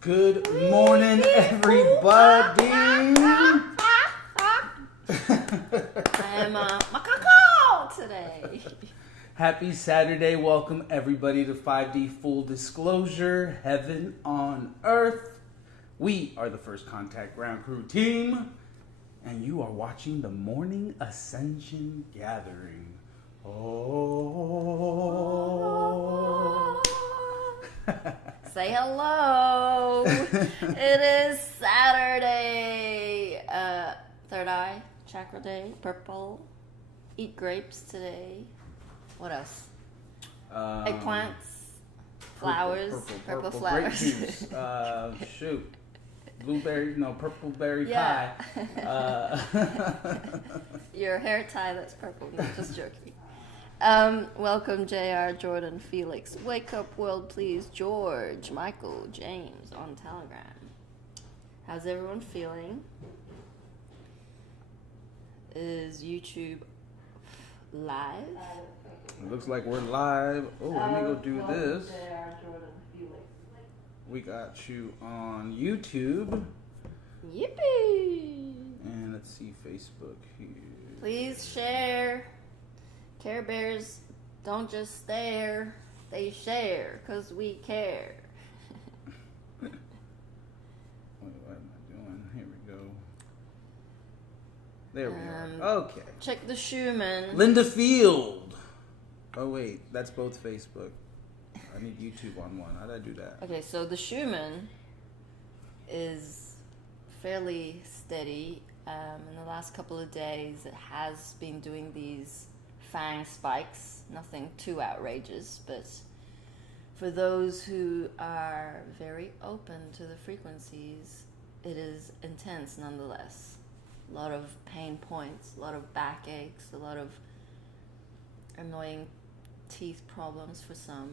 Good morning, everybody. I am a macaco today. Happy Saturday. Welcome, everybody, to 5D Full Disclosure, Heaven on Earth. We are the First Contact Ground Crew team, and you are watching the Morning Ascension Gathering. Oh. Say hello. It is Saturday. Third eye, chakra day, purple. Eat grapes today. What else? Eggplants, flowers, purple flowers. Grape juice. Shoot. Purple berry pie. Your hair tie that's purple. No, just joking. Welcome, JR, Jordan, Felix. Wake up, world, please. George, Michael, James on Telegram. How's everyone feeling? Is YouTube live? It looks like we're live. Oh, let me go do this. JR, Jordan, Felix. We got you on YouTube. Yippee! And let's see Facebook here. Please share. Care Bears don't just stare, they share, because we care. Wait, what am I doing? Here we go. There we are. Okay. Check the Schumann. Linda Field. Oh, wait. That's both Facebook. I need YouTube on one. How did I do that? Okay, so the Schumann is fairly steady. In the last couple of days, it has been doing these fang spikes. Nothing too outrageous, but for those who are very open to the frequencies, it is intense nonetheless. A lot of pain points, a lot of backaches, a lot of annoying teeth problems for some,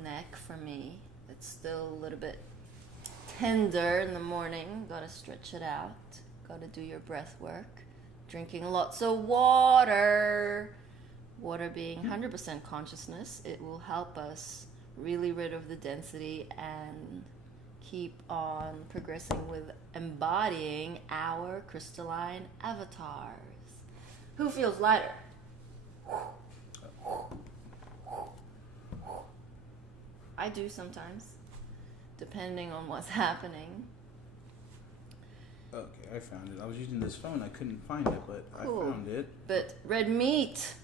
neck for me. It's still a little bit tender in the morning. Gotta stretch it out. Gotta do your breath work. Drinking lots of water. Water being 100% consciousness, it will help us really rid of the density and keep on progressing with embodying our crystalline avatars. Who feels lighter? I do sometimes, depending on what's happening. Okay, I found it. I was using this phone. I couldn't find it, but cool. I found it. But red meat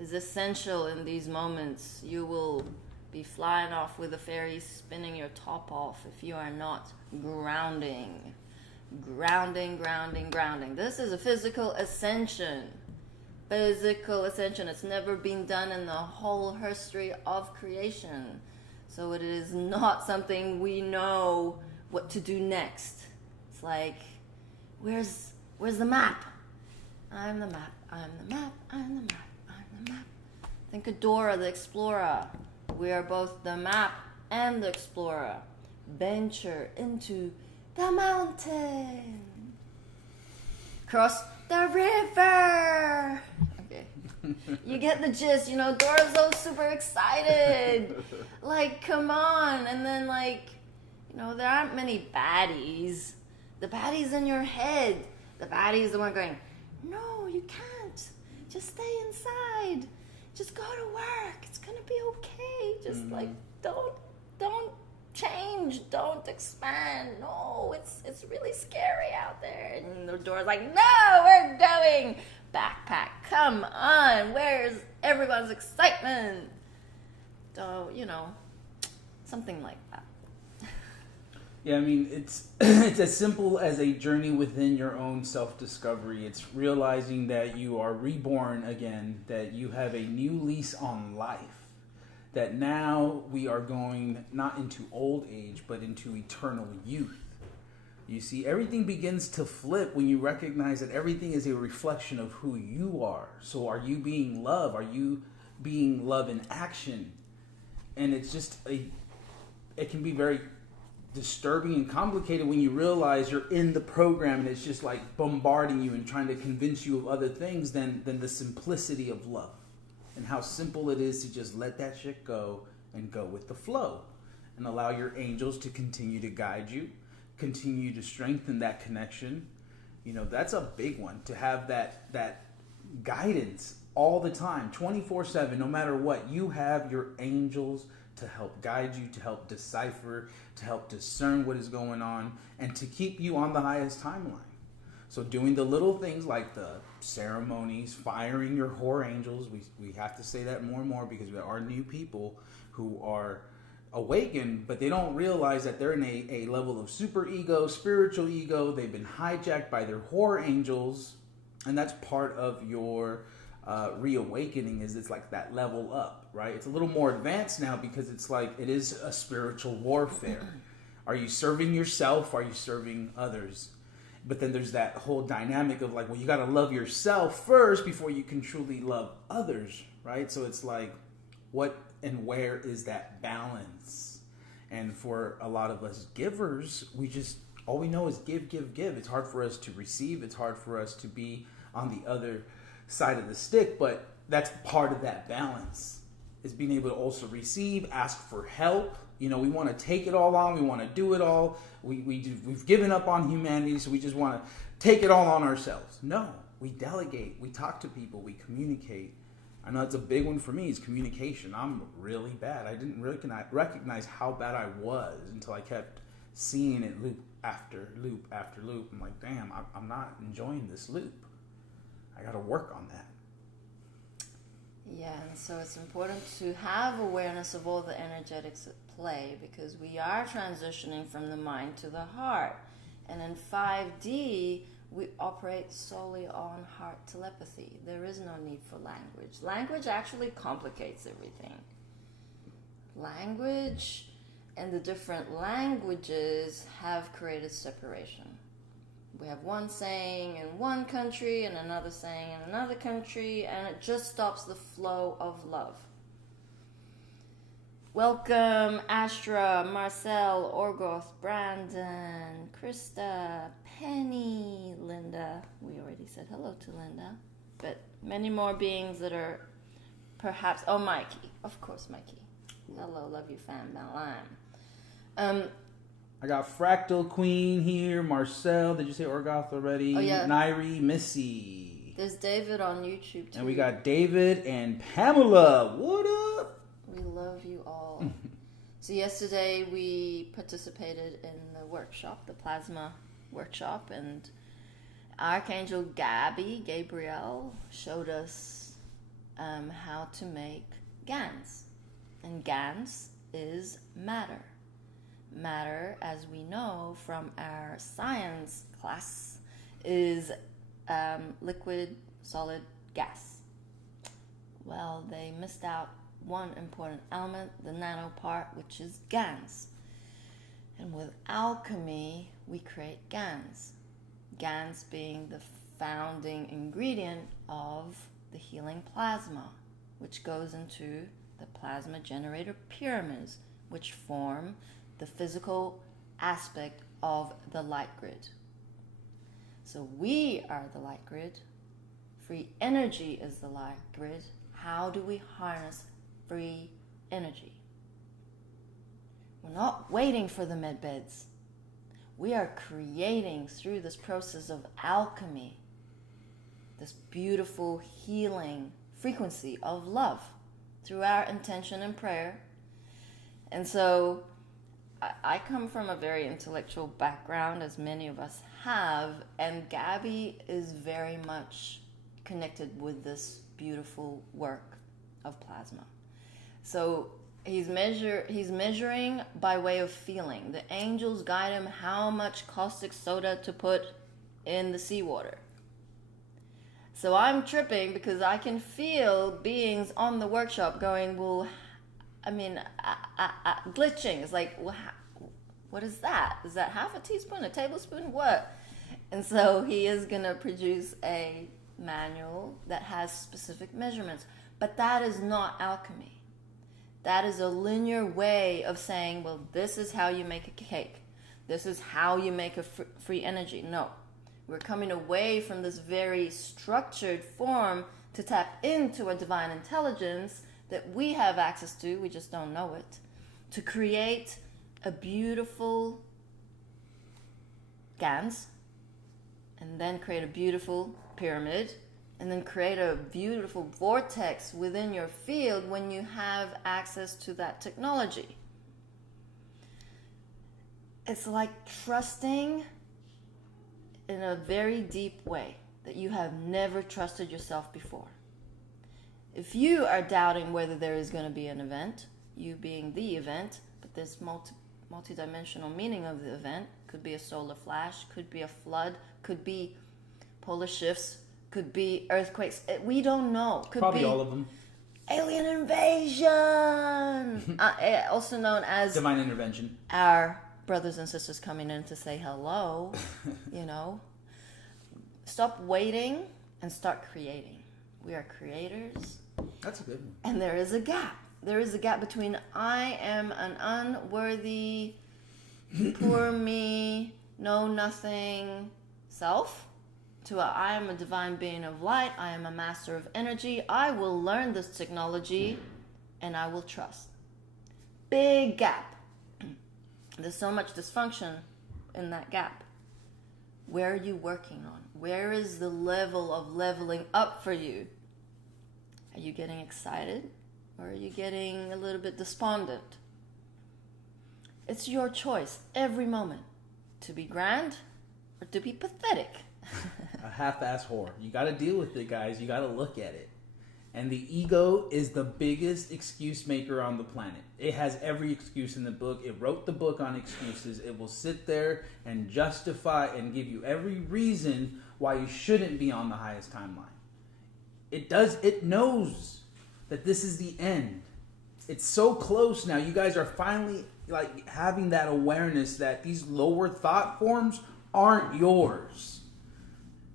is essential in these moments. You will be flying off with a fairy, spinning your top off if you are not grounding. Grounding. This is a physical ascension. It's never been done in the whole history of creation. So it is not something we know what to do next. It's like, where's the map? I'm the map. Think of Dora the Explorer. We are both the map and the explorer. Venture into the mountain. Cross the river. Okay. You get the gist, Dora's so super excited. Like, come on. And then, there aren't many baddies. The baddie's in your head. The baddie's the one going, no, you can't. Just stay inside. Just go to work. It's gonna be okay. Just don't change. Don't expand. No, it's really scary out there. And the door's like, no, we're going. Backpack, come on. Where's everyone's excitement? So, something like that. Yeah, I mean, it's as simple as a journey within your own self-discovery. It's realizing that you are reborn again, that you have a new lease on life, that now we are going not into old age, but into eternal youth. You see, everything begins to flip when you recognize that everything is a reflection of who you are. So are you being love? Are you being love in action? And it's just it can be very disturbing and complicated when you realize you're in the program and it's just like bombarding you and trying to convince you of other things than the simplicity of love and how simple it is to just let that shit go and go with the flow. and allow your angels to continue to guide you, continue to strengthen that connection. You know, that's a big one, to have that guidance all the time, 24/7, no matter what. You have your angels to help guide you, to help decipher, to help discern what is going on, and to keep you on the highest timeline. So doing the little things like the ceremonies, firing your whore angels, we have to say that more and more, because there are new people who are awakened, but they don't realize that they're in a level of super ego, spiritual ego. They've been hijacked by their whore angels, and that's part of your reawakening. Is it's like that level up, right? It's a little more advanced now, because it's like it is a spiritual warfare. Are you serving yourself? Are you serving others? But then there's that whole dynamic of like, well, you got to love yourself first before you can truly love others, right? So it's like, what and where is that balance? And for a lot of us givers, all we know is give, give, give. It's hard for us to receive. It's hard for us to be on the other side of the stick, but that's part of that balance, is being able to also receive, ask for help. You know, we want to take it all on. We want to do it all. We've given up on humanity, so we just want to take it all on ourselves. No, we delegate. We talk to people. We communicate. I know it's a big one for me, is communication. I'm really bad. I didn't really recognize how bad I was until I kept seeing it loop after loop after loop. I'm like, damn, I'm not enjoying this loop. I got to work on that. Yeah, and so it's important to have awareness of all the energetics at play, because we are transitioning from the mind to the heart. And in 5D, we operate solely on heart telepathy. There is no need for language. Language actually complicates everything. Language and the different languages have created separation. We have one saying in one country and another saying in another country, and it just stops the flow of love. Welcome, Astra, Marcel, Orgoth, Brandon, Krista, Penny, Linda. We already said hello to Linda. But many more beings that are perhaps... Oh, Mikey. Of course, Mikey. Hello, love you, fam, Balan. I got Fractal Queen here, Marcel. Did you say Orgoth already? Oh, yeah. Nairi, Missy. There's David on YouTube, too. And we got David and Pamela. What up? We love you all. So yesterday we participated in the workshop, the plasma workshop, and Archangel Gabrielle, showed us how to make GANs. And GANs is matter. Matter, as we know from our science class, is liquid, solid, gas. Well, they missed out one important element, the nano part, which is GANs. And with alchemy, we create GANs. GANs being the founding ingredient of the healing plasma, which goes into the plasma generator pyramids, which form the physical aspect of the light grid. So we are the light grid. Free energy is the light grid. How do we harness free energy? We're not waiting for the med beds. We are creating, through this process of alchemy, this beautiful healing frequency of love through our intention and prayer. And so I come from a very intellectual background, as many of us have, and Gabby is very much connected with this beautiful work of plasma. So he's measuring by way of feeling. The angels guide him how much caustic soda to put in the seawater. So I'm tripping because I can feel beings on the workshop going, well, glitching. It's like, well, what is that? Is that half a teaspoon, a tablespoon, what? And so he is going to produce a manual that has specific measurements. But that is not alchemy. That is a linear way of saying, well, this is how you make a cake. This is how you make a free energy. No. We're coming away from this very structured form to tap into a divine intelligence that we have access to, we just don't know it, to create a beautiful Gans, and then create a beautiful pyramid, and then create a beautiful vortex within your field when you have access to that technology. It's like trusting in a very deep way that you have never trusted yourself before. If you are doubting whether there is going to be an event, you being the event, but there's multi-dimensional meaning of the event, could be a solar flash, could be a flood, could be polar shifts, could be earthquakes. We don't know. Could Probably be all of them. alien invasion, also known as divine intervention. Our brothers and sisters coming in to say hello. Stop waiting and start creating. We are creators. That's a good one. And there is a gap. There is a gap between I am an unworthy, poor me, know nothing self, to I am a divine being of light, I am a master of energy, I will learn this technology, and I will trust. Big gap. There's so much dysfunction in that gap. Where are you working on? Where is the level of leveling up for you? Are you getting excited? Or are you getting a little bit despondent? It's your choice every moment to be grand or to be pathetic. A half-ass whore. You got to deal with it, guys. You got to look at it. And the ego is the biggest excuse maker on the planet. It has every excuse in the book. It wrote the book on excuses. It will sit there and justify and give you every reason why you shouldn't be on the highest timeline. It knows that this is the end. It's so close now. You guys are finally like having that awareness that these lower thought forms aren't yours.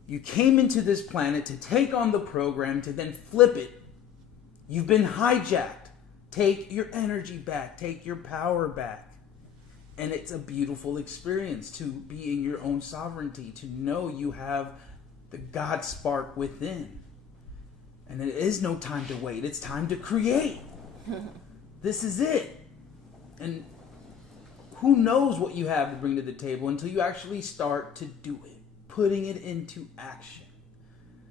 You came into this planet to take on the program, to then flip it. You've been hijacked. Take your energy back. Take your power back. And it's a beautiful experience to be in your own sovereignty, to know you have the God spark within. And it is no time to wait. It's time to create. This is it. And who knows what you have to bring to the table until you actually start to do it, putting it into action.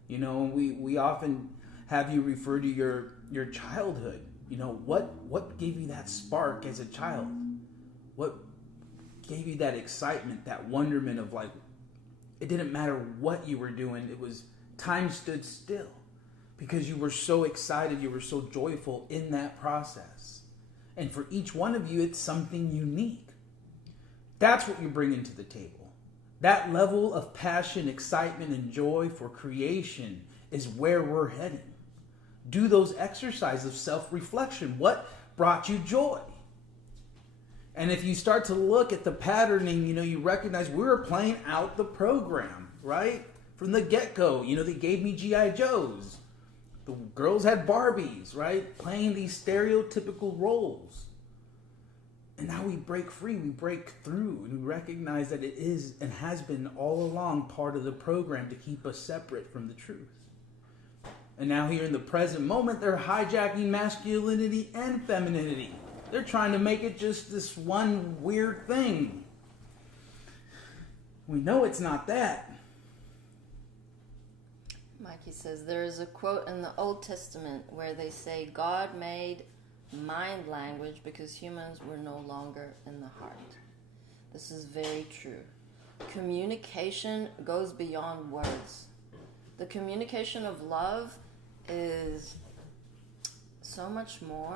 We often have you refer to your childhood. What gave you that spark as a child? What gave you that excitement, that wonderment of like, it didn't matter what you were doing. It was time stood still because you were so excited. You were so joyful in that process. And for each one of you, it's something unique. That's what you bring into the table. That level of passion, excitement, and joy for creation is where we're heading. Do those exercises of self-reflection. What brought you joy? And if you start to look at the patterning, you recognize we were playing out the program, right? From the get-go, they gave me G.I. Joes. The girls had Barbies, right? Playing these stereotypical roles. And now we break free, we break through, and we recognize that it is and has been all along part of the program to keep us separate from the truth. And now here in the present moment, they're hijacking masculinity and femininity. They're trying to make it just this one weird thing. We know it's not that. Mikey says there is a quote in the Old Testament where they say God made mind language because humans were no longer in the heart. This is very true. Communication goes beyond words. The communication of love is so much more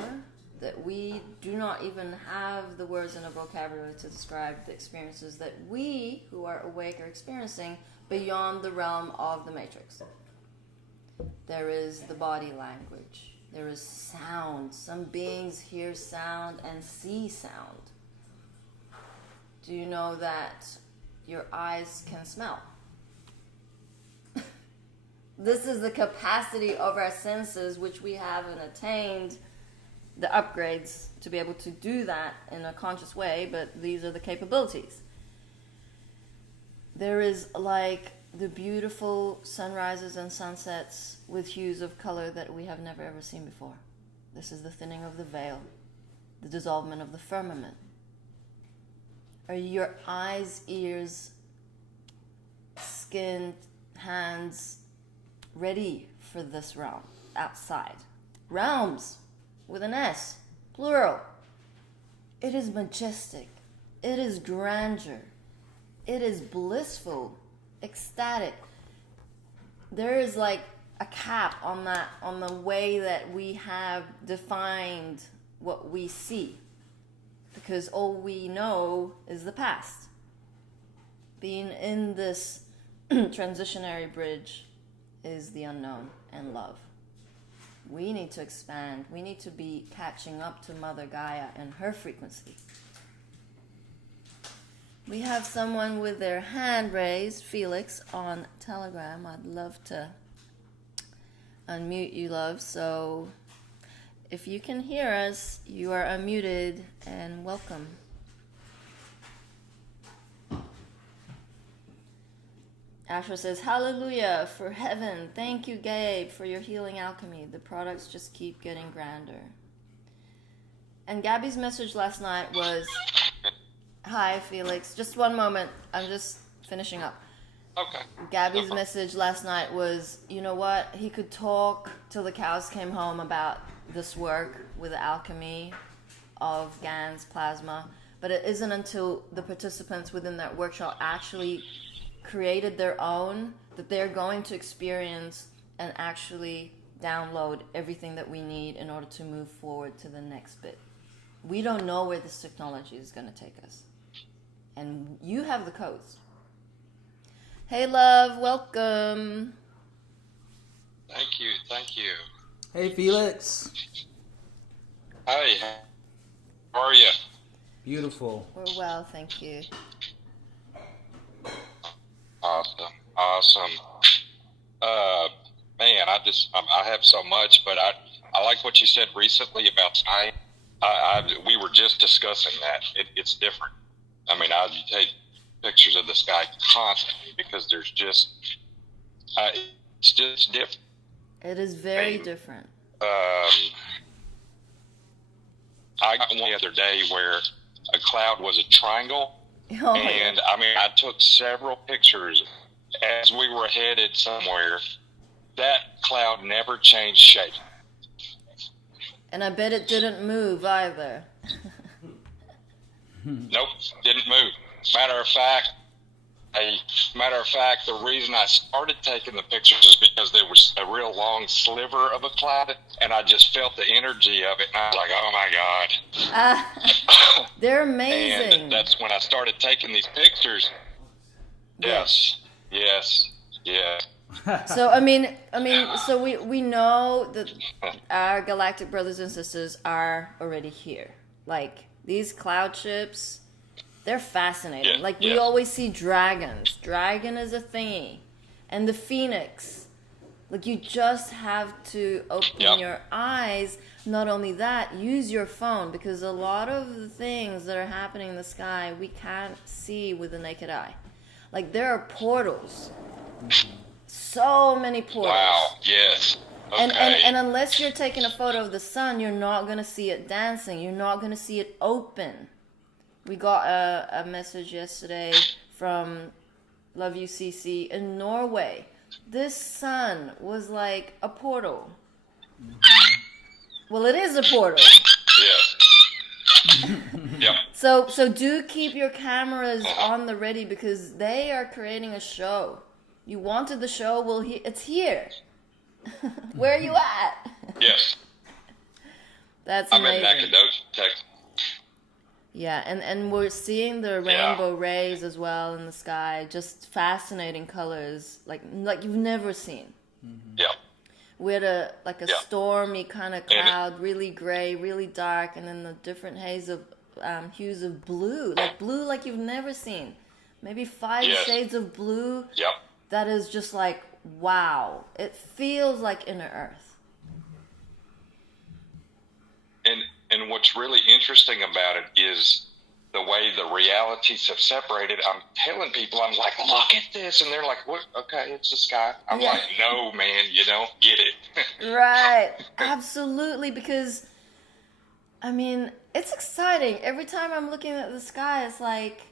that we do not even have the words in a vocabulary to describe the experiences that we who are awake are experiencing beyond the realm of the matrix. There is the body language. There is sound. Some beings hear sound and see sound. Do you know that your eyes can smell? This is the capacity of our senses, which we haven't attained the upgrades to be able to do that in a conscious way, but these are the capabilities. There is like the beautiful sunrises and sunsets with hues of color that we have never ever seen before. This is the thinning of the veil, the dissolvement of the firmament. Are your eyes, ears, skin, hands ready for this realm outside? Realms with an S, plural. It is majestic. It is grandeur. It is blissful, ecstatic. There is like a cap on that, on the way that we have defined what we see. Because all we know is the past. Being in this transitionary bridge is the unknown and love. We need to expand. We need to be catching up to Mother Gaia and her frequency. We have someone with their hand raised, Felix, on Telegram. I'd love to unmute you, love. So if you can hear us, you are unmuted and welcome. Asher says, hallelujah for heaven. Thank you, Gabe, for your healing alchemy. The products just keep getting grander. And Gabby's message last night was, hi, Felix. Just one moment. I'm just finishing up. Okay. Gabby's message last night was, you know what? He could talk till the cows came home about this work with the alchemy of GAN's plasma, but it isn't until the participants within that workshop actually created their own that they're going to experience and actually download everything that we need in order to move forward to the next bit. We don't know where this technology is going to take us. And you have the codes. Hey, love, welcome. Thank you. Hey, Felix. Hey, how are you? Beautiful. We're well, thank you. Awesome. Man, I have so much, but I like what you said recently about sky. We were just discussing that. It's different. I mean, I take pictures of the sky constantly because there's just, it's just different. It is very different. I got one the other day where a cloud was a triangle. Oh, And I mean, I took several pictures as we were headed somewhere. That cloud never changed shape. and I bet it didn't move either. Nope, didn't move. Matter of fact, the reason I started taking the pictures is because there was a real long sliver of a cloud, and I just felt the energy of it, and I was like, oh my God. They're amazing. And that's when I started taking these pictures. Yes. So I mean, so we know that our galactic brothers and sisters are already here. Like these cloud ships, they're fascinating. Yeah, like we always see dragons. Dragon is a thingy, and the phoenix. Like you just have to open your eyes. Not only that, use your phone because a lot of the things that are happening in the sky we can't see with the naked eye. Like there are portals. So many portals. Wow, yes. Okay. And unless you're taking a photo of the sun, you're not going to see it dancing. You're not going to see it open. We got a message yesterday from Love UCC in Norway. This sun was like a portal. Well, it is a portal. Yeah. Yep. So do keep your cameras on the ready because they are creating a show. You wanted the show, well, it's here. Where are you at? Yes. That's I'm amazing. in Nacogdoches, Texas. Yeah, and we're seeing the rainbow rays as well in the sky. Just fascinating colors, like you've never seen. Yeah. We had a stormy kind of cloud, really gray, really dark, and then the different hues of blue like you've never seen. Maybe 5 shades of blue. Yep. That is just like, wow. It feels like inner earth. And what's really interesting about it is the way the realities have separated. I'm telling people, I'm like, look at this. And they're like, what? Okay, it's the sky. I'm like, no, man, you don't get it. Right. Absolutely. Because, I mean, it's exciting. Every time I'm looking at the sky, it's like,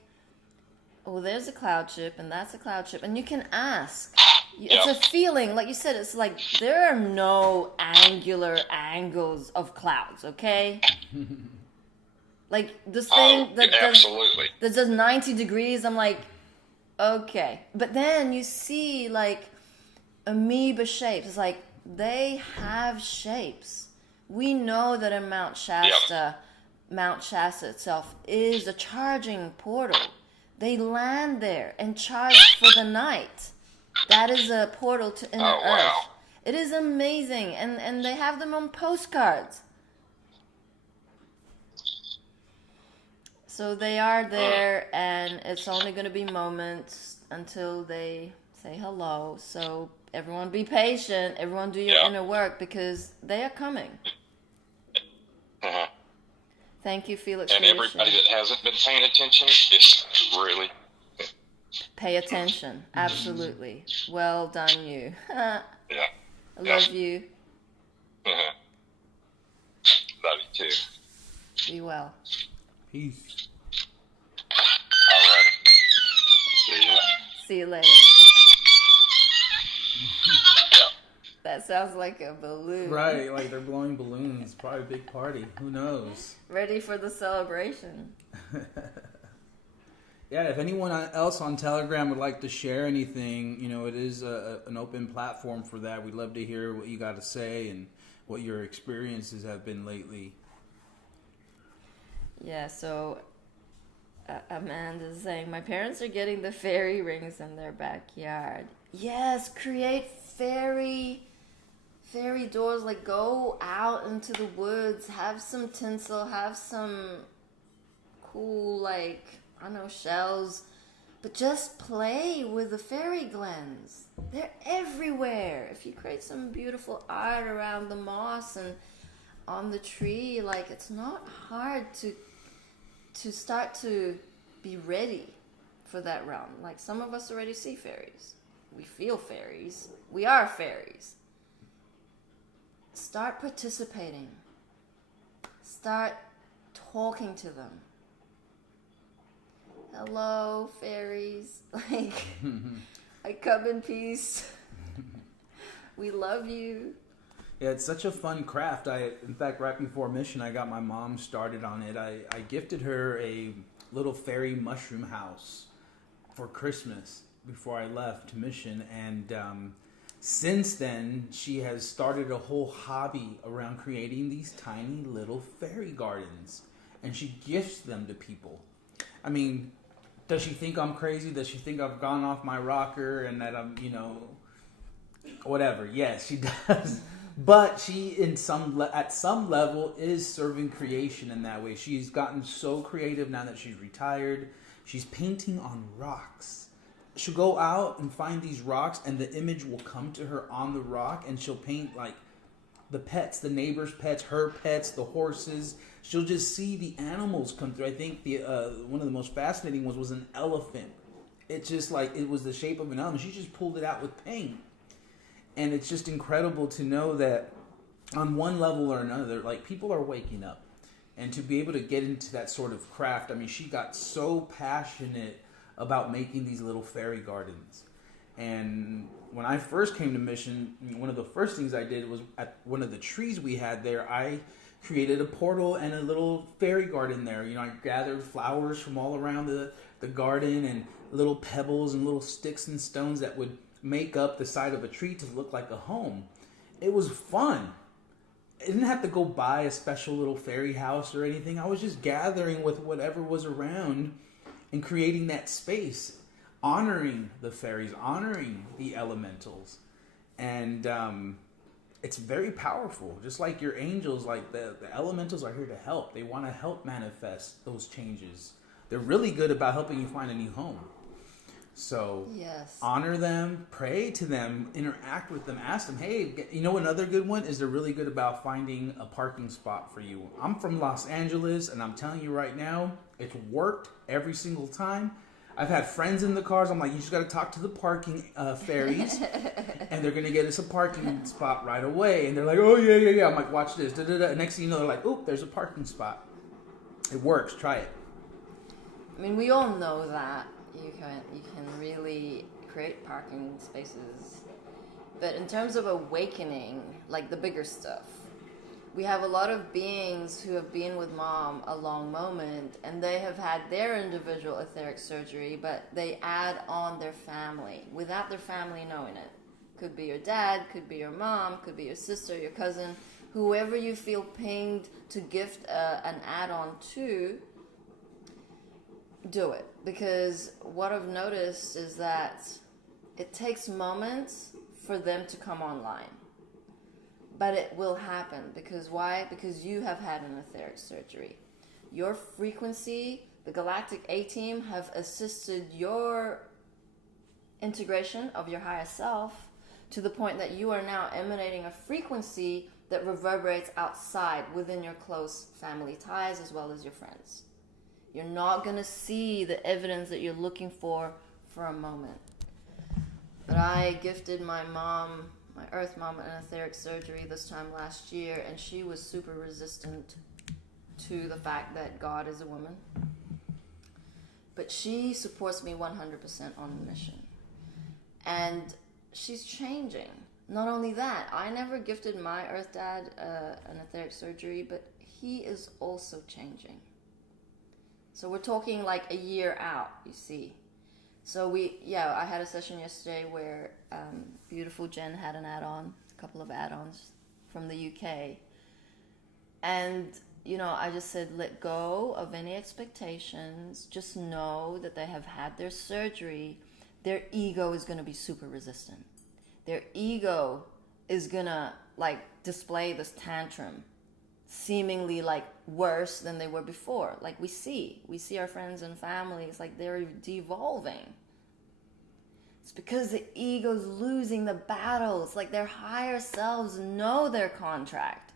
oh, there's a cloud chip, and that's a cloud chip, and you can ask. Yeah. It's a feeling, like you said. It's like there are no angular angles of clouds. Okay. Like this thing that absolutely. does 90 degrees. I'm like, okay, but then you see like amoeba shapes. It's like they have shapes. We know that in Mount Shasta itself is a charging portal. They land there and charge for the night. That is a portal to inner Earth. Wow. It is amazing, and they have them on postcards. So they are there, and it's only going to be moments until they say hello. So everyone be patient. Everyone do your inner work, because they are coming. Uh-huh. Thank you, Felix. And everybody that hasn't been paying attention is really... Pay attention. Absolutely. Well done, you. Yeah. I love you. Uh-huh. Love you too. Be well. Peace. All right. See you. See you later. That sounds like a balloon. Right, like they're blowing balloons. Probably a big party. Who knows? Ready for the celebration. Yeah, if anyone else on Telegram would like to share anything, it is an open platform for that. We'd love to hear what you got to say and what your experiences have been lately. Yeah, so Amanda's saying, my parents are getting the fairy rings in their backyard. Yes, create fairy doors. Like, go out into the woods, have some tinsel, have some cool, like, I don't know, shells, but just play with the fairy glens. They're everywhere. If you create some beautiful art around the moss and on the tree, like, it's not hard to start to be ready for that realm. Like, some of us already see fairies. We feel fairies. We are fairies. Start participating. Start talking to them. Hello, fairies. Like, I come in peace. We love you. Yeah, it's such a fun craft. In fact, right before mission, I got my mom started on it. I gifted her a little fairy mushroom house for Christmas before I left to mission. And since then, she has started a whole hobby around creating these tiny little fairy gardens. And she gifts them to people. I mean, does she think I'm crazy? Does she think I've gone off my rocker and that I'm, whatever? Yes, she does. But she, at some level, is serving creation in that way. She's gotten so creative now that she's retired. She's painting on rocks. She'll go out and find these rocks, and the image will come to her on the rock, and she'll paint like the pets, the neighbor's pets, her pets, the horses. She'll just see the animals come through. I think one of the most fascinating ones was an elephant. It's just like it was the shape of an elephant. She just pulled it out with paint. And it's just incredible to know that on one level or another, like, people are waking up. And to be able to get into that sort of craft, I mean, she got so passionate about making these little fairy gardens. And when I first came to mission, one of the first things I did was at one of the trees we had there, I created a portal and a little fairy garden there. I gathered flowers from all around the garden and little pebbles and little sticks and stones that would make up the side of a tree to look like a home. It was fun. I didn't have to go buy a special little fairy house or anything. I was just gathering with whatever was around and creating that space, honoring the fairies, honoring the elementals. And it's very powerful. Just like your angels, like the elementals are here to help. They want to help manifest those changes. They're really good about helping you find a new home. So yes. Honor them, pray to them, interact with them, ask them, hey, another good one is they're really good about finding a parking spot for you. I'm from Los Angeles, and I'm telling you right now, it's worked every single time. I've had friends in the cars. I'm like, you just got to talk to the parking fairies, and they're going to get us a parking spot right away. And they're like, oh, yeah. I'm like, watch this. Da-da-da. And next thing you know, they're like, oh, there's a parking spot. It works. Try it. I mean, we all know that. you can really create parking spaces. But in terms of awakening, like the bigger stuff, we have a lot of beings who have been with mom a long moment, and they have had their individual etheric surgery, but they add on their family without their family knowing it. Could be your dad, could be your mom, could be your sister, your cousin, whoever you feel pinged to gift an add-on to, do it. Because what I've noticed is that it takes moments for them to come online. But it will happen. Because why? Because you have had an etheric surgery. Your frequency, the Galactic A-Team, have assisted your integration of your higher self to the point that you are now emanating a frequency that reverberates outside within your close family ties as well as your friends. You're not going to see the evidence that you're looking for a moment. But I gifted my mom, my Earth mom, an etheric surgery this time last year, and she was super resistant to the fact that God is a woman. But she supports me 100% on the mission. And she's changing. Not only that, I never gifted my Earth Dad an etheric surgery, but he is also changing. So we're talking like a year out, you see. So I had a session yesterday where beautiful Jen had an add-on, a couple of add-ons from the UK. And, I just said, let go of any expectations. Just know that they have had their surgery. Their ego is going to be super resistant. Their ego is going to, display this tantrum, seemingly, worse than they were before. We see our friends and families, they're devolving. It's because the ego's losing the battles. Their higher selves know their contract.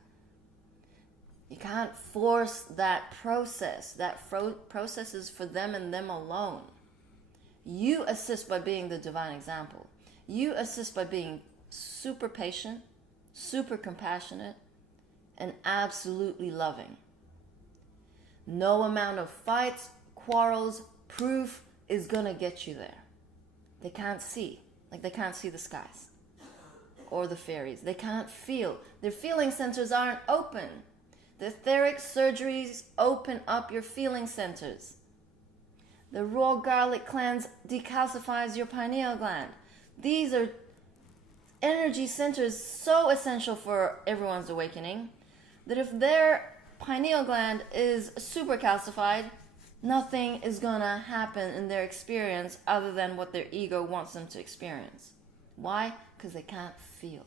You can't force that process. That process is for them and them alone. You assist by being the divine example. You assist by being super patient, super compassionate, and absolutely loving. No amount of fights, quarrels, proof is going to get you there. They can't see. They can't see the skies or the fairies. They can't feel. Their feeling centers aren't open. The etheric surgeries open up your feeling centers. The raw garlic cleanse decalcifies your pineal gland. These are energy centers so essential for everyone's awakening that if their pineal gland is super calcified, nothing is going to happen in their experience other than what their ego wants them to experience. Why? Because they can't feel.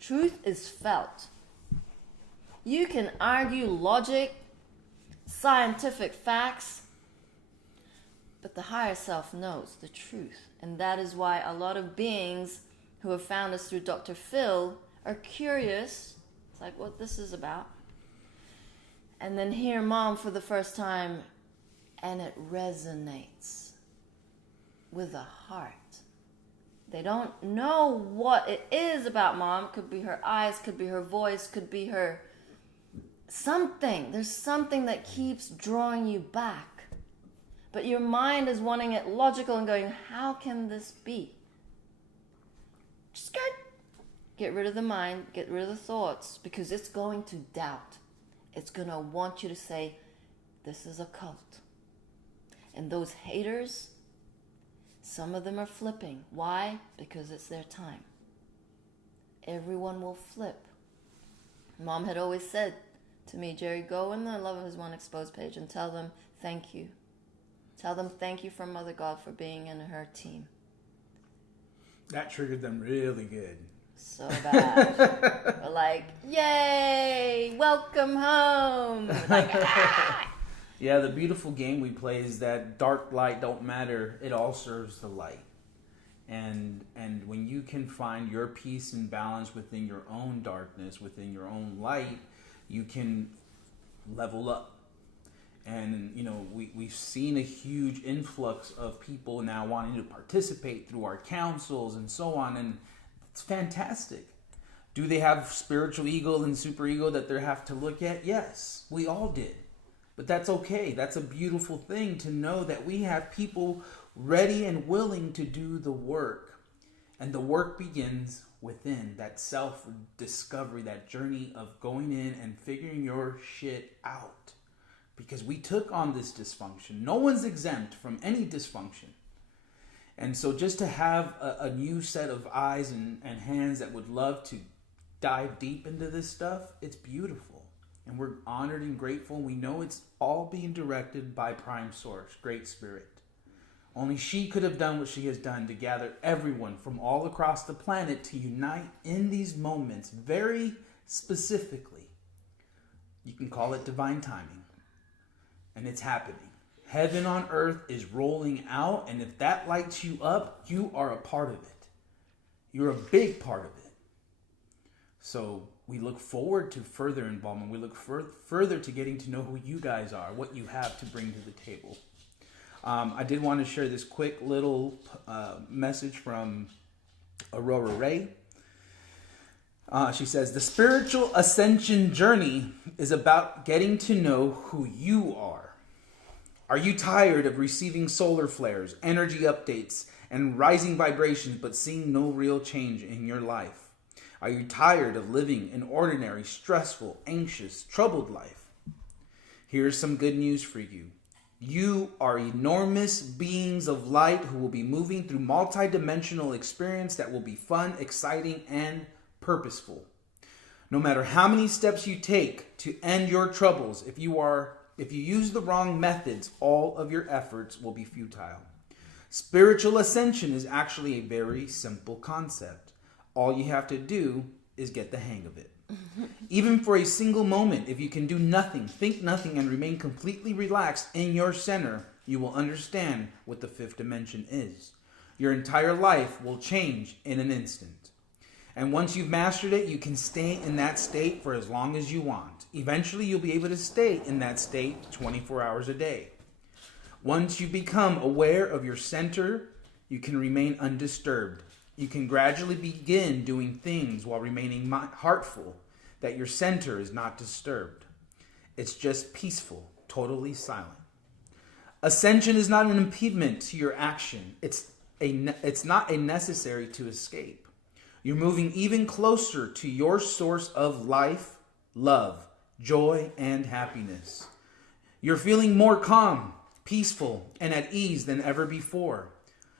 Truth is felt. You can argue logic, scientific facts, but the higher self knows the truth. And that is why a lot of beings who have found us through Dr. Phil are curious. It's what this is about. And then hear Mom for the first time, and it resonates with the heart. They don't know what it is about Mom. Could be her eyes, could be her voice, could be her something. There's something that keeps drawing you back. But your mind is wanting it logical and going, how can this be? Just get rid of the mind, get rid of the thoughts, because it's going to doubt. It's going to want you to say, this is a cult. And those haters, some of them are flipping. Why? Because it's their time. Everyone will flip. Mom had always said to me, Jerry, go in the Love Is One Exposed page and tell them thank you. Tell them thank you from Mother God for being in her team. That triggered them really good. So bad. We're yay, welcome home. Yeah, the beautiful game we play is that dark light don't matter. It all serves the light. And when you can find your peace and balance within your own darkness, within your own light, you can level up. And, we've seen a huge influx of people now wanting to participate through our councils and so on. And it's fantastic. Do they have spiritual ego and super ego that they have to look at? Yes, we all did. But that's okay. That's a beautiful thing to know that we have people ready and willing to do the work. And the work begins within, that self-discovery, that journey of going in and figuring your shit out. Because we took on this dysfunction. No one's exempt from any dysfunction. And so just to have a new set of eyes and hands that would love to dive deep into this stuff, it's beautiful. And we're honored and grateful. We know it's all being directed by Prime Source, Great Spirit. Only she could have done what she has done to gather everyone from all across the planet to unite in these moments very specifically. You can call it divine timing. And it's happening. Heaven on earth is rolling out, and if that lights you up, you are a part of it. You're a big part of it. So we look forward to further involvement. We look further to getting to know who you guys are, what you have to bring to the table. I did want to share this quick little message from Aurora Ray. She says, the spiritual ascension journey is about getting to know who you are. Are you tired of receiving solar flares, energy updates, and rising vibrations, but seeing no real change in your life? Are you tired of living an ordinary, stressful, anxious, troubled life? Here's some good news for you. You are enormous beings of light who will be moving through multi-dimensional experience that will be fun, exciting, and purposeful. No matter how many steps you take to end your troubles, if you use the wrong methods, all of your efforts will be futile. Spiritual ascension is actually a very simple concept. All you have to do is get the hang of it. Even for a single moment, if you can do nothing, think nothing, and remain completely relaxed in your center, you will understand what the fifth dimension is. Your entire life will change in an instant. And once you've mastered it, you can stay in that state for as long as you want. Eventually, you'll be able to stay in that state 24 hours a day. Once you become aware of your center, you can remain undisturbed. You can gradually begin doing things while remaining heartful, that your center is not disturbed. It's just peaceful, totally silent. Ascension is not an impediment to your action. It's not a necessary to escape. You're moving even closer to your source of life, love, joy, and happiness. You're feeling more calm, peaceful, and at ease than ever before.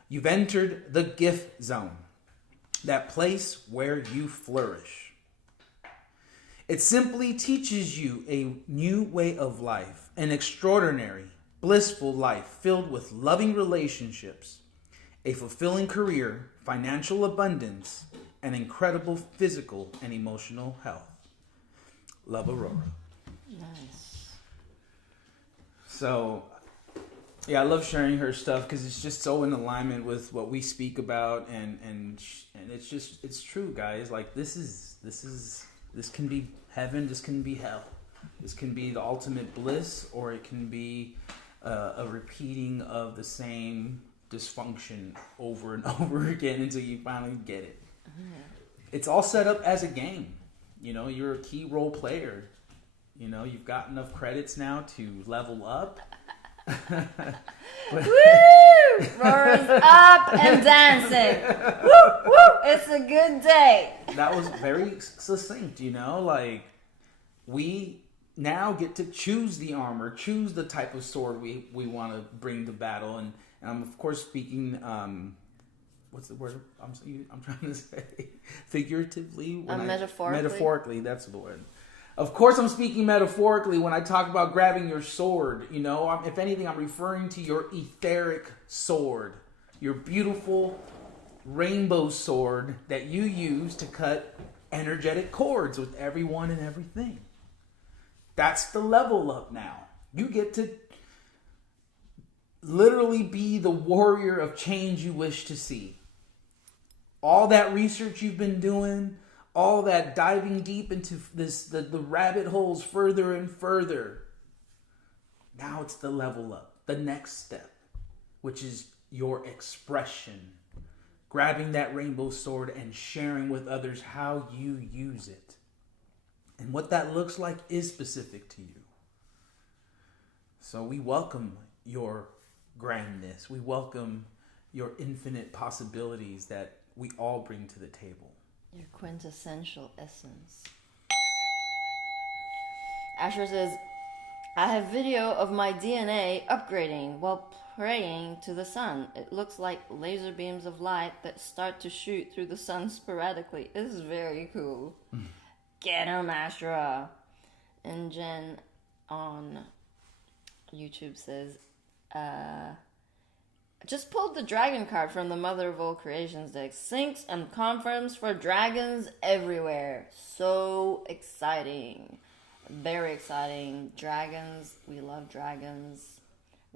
You've entered the gift zone, that place where you flourish. It simply teaches you a new way of life, an extraordinary, blissful life filled with loving relationships, a fulfilling career, financial abundance, and incredible physical and emotional health. Love, Aurora. Nice. So, yeah, I love sharing her stuff because it's just so in alignment with what we speak about, and it's true, guys. Like this can be heaven, this can be hell, this can be the ultimate bliss, or it can be a repeating of the same dysfunction over and over again until you finally get it. It's all set up as a game. You know, you're a key role player. You know, you've got enough credits now to level up. Woo! Rora's up and dancing. Woo! Woo! It's a good day. That was very succinct, you know? Like, we now get to choose the armor, choose the type of sword we want to bring to battle. And I'm, of course, speaking... what's the word I'm trying to say? Figuratively? Metaphorically. Metaphorically, that's the word. Of course, I'm speaking metaphorically when I talk about grabbing your sword. You know, if anything, I'm referring to your etheric sword, your beautiful rainbow sword that you use to cut energetic cords with everyone and everything. That's the level up now. You get to literally be the warrior of change you wish to see. All that research you've been doing, all that diving deep into the rabbit holes further and further. Now it's the level up, the next step, which is your expression. Grabbing that rainbow sword and sharing with others how you use it. And what that looks like is specific to you. So we welcome your grandness. We welcome your infinite possibilities that we all bring to the table. Your quintessential essence. Asher says, I have video of my DNA upgrading while praying to the sun. It looks like laser beams of light that start to shoot through the sun sporadically. This is very cool. Get 'em, Astra. And Jen on YouTube says, just pulled the dragon card from the Mother of All Creations deck. Syncs and confirms for dragons everywhere. So exciting. Very exciting. Dragons. We love dragons.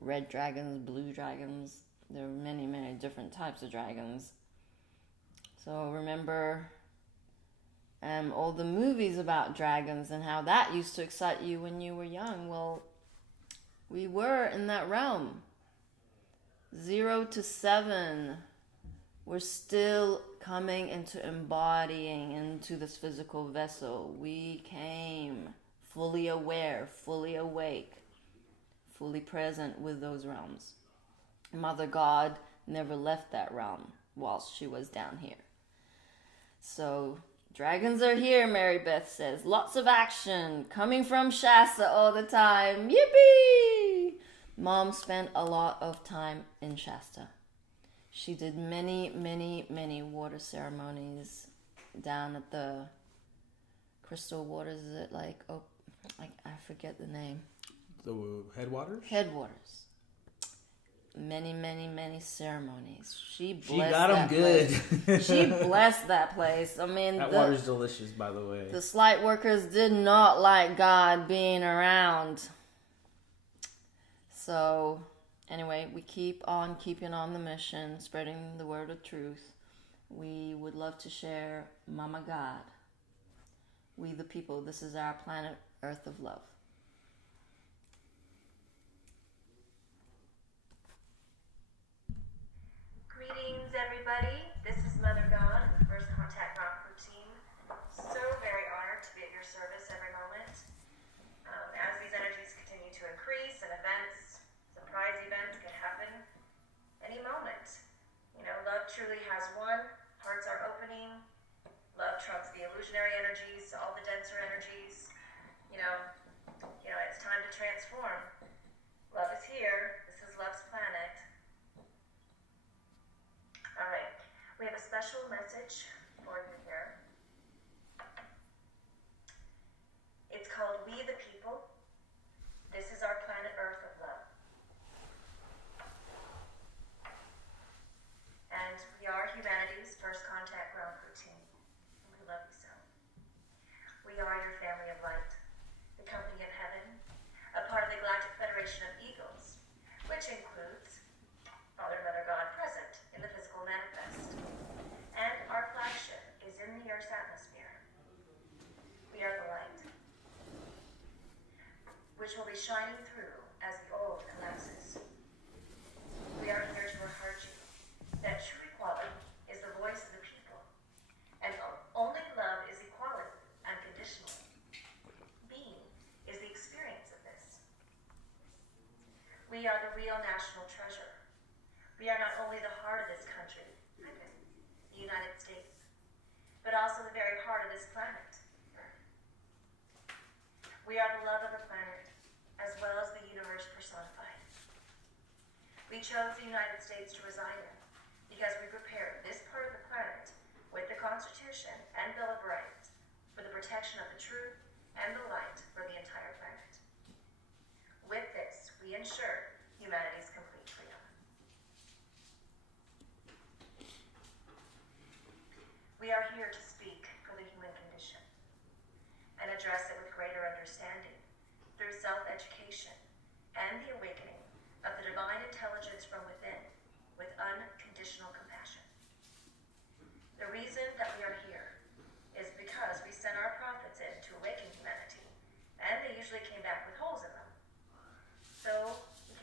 Red dragons, blue dragons. There are many, many different types of dragons. So remember all the movies about dragons and how that used to excite you when you were young. Well, we were in that realm. 0 to 7. We're still coming into embodying into this physical vessel. We came fully aware, fully awake, fully present with those realms. Mother God never left that realm whilst she was down here. So, dragons are here, Mary Beth says. Lots of action coming from Shasta all the time. Yippee! Mom spent a lot of time in Shasta. She did many, many, many water ceremonies down at the crystal waters. Is it like, I forget the name. The headwaters? Headwaters. Many, many, many ceremonies. She blessed She got them good. She blessed that place. I mean, that water's delicious, by the way. The Slight Workers did not like God being around. So, anyway, we keep on keeping on the mission, spreading the word of truth. We would love to share Mama God. We the people, this is our planet Earth of love. Greetings, everybody. This is Mother God, First Contact Rock Routine. So very honored to be at your service every moment. As these energies continue to increase and events, surprise events can happen any moment. You know, love truly has won. Hearts are opening. Love trumps the illusionary energies, all the denser energies. You know, it's time to transform. Love is here. This is Love's planet. All right, we have a special message for you here. It's called We the People. This is our planet Earth of love. And we are humanity's first contact ground routine. We love you so. We are your family of light, the company of heaven, a part of the Galactic Federation of Eagles, which includes Father, Mother, God present in the physical manifest. And our flagship is in the Earth's atmosphere. We are the light, which will be shining through as the old collapses. We are here to encourage you that true equality is the voice of the people, and only love is equality unconditionally. Being is the experience of this. We are the real national treasure. We are not only the heart of this country, the United States, but also the very heart of this planet, Earth. We are the love of the planet, as well as the universe personified. We chose the United States to reside in because we prepared this part of the planet with the Constitution and Bill of Rights for the protection of the truth and the light for the entire planet. With this, we ensure humanity's complete freedom. We are here to speak for the human condition and address it with greater understanding through self-education and the awakening of the divine intelligence from within with unconditional compassion. The reason that we are here is because we sent our prophets in to awaken humanity, and they usually came back with holes in them. So we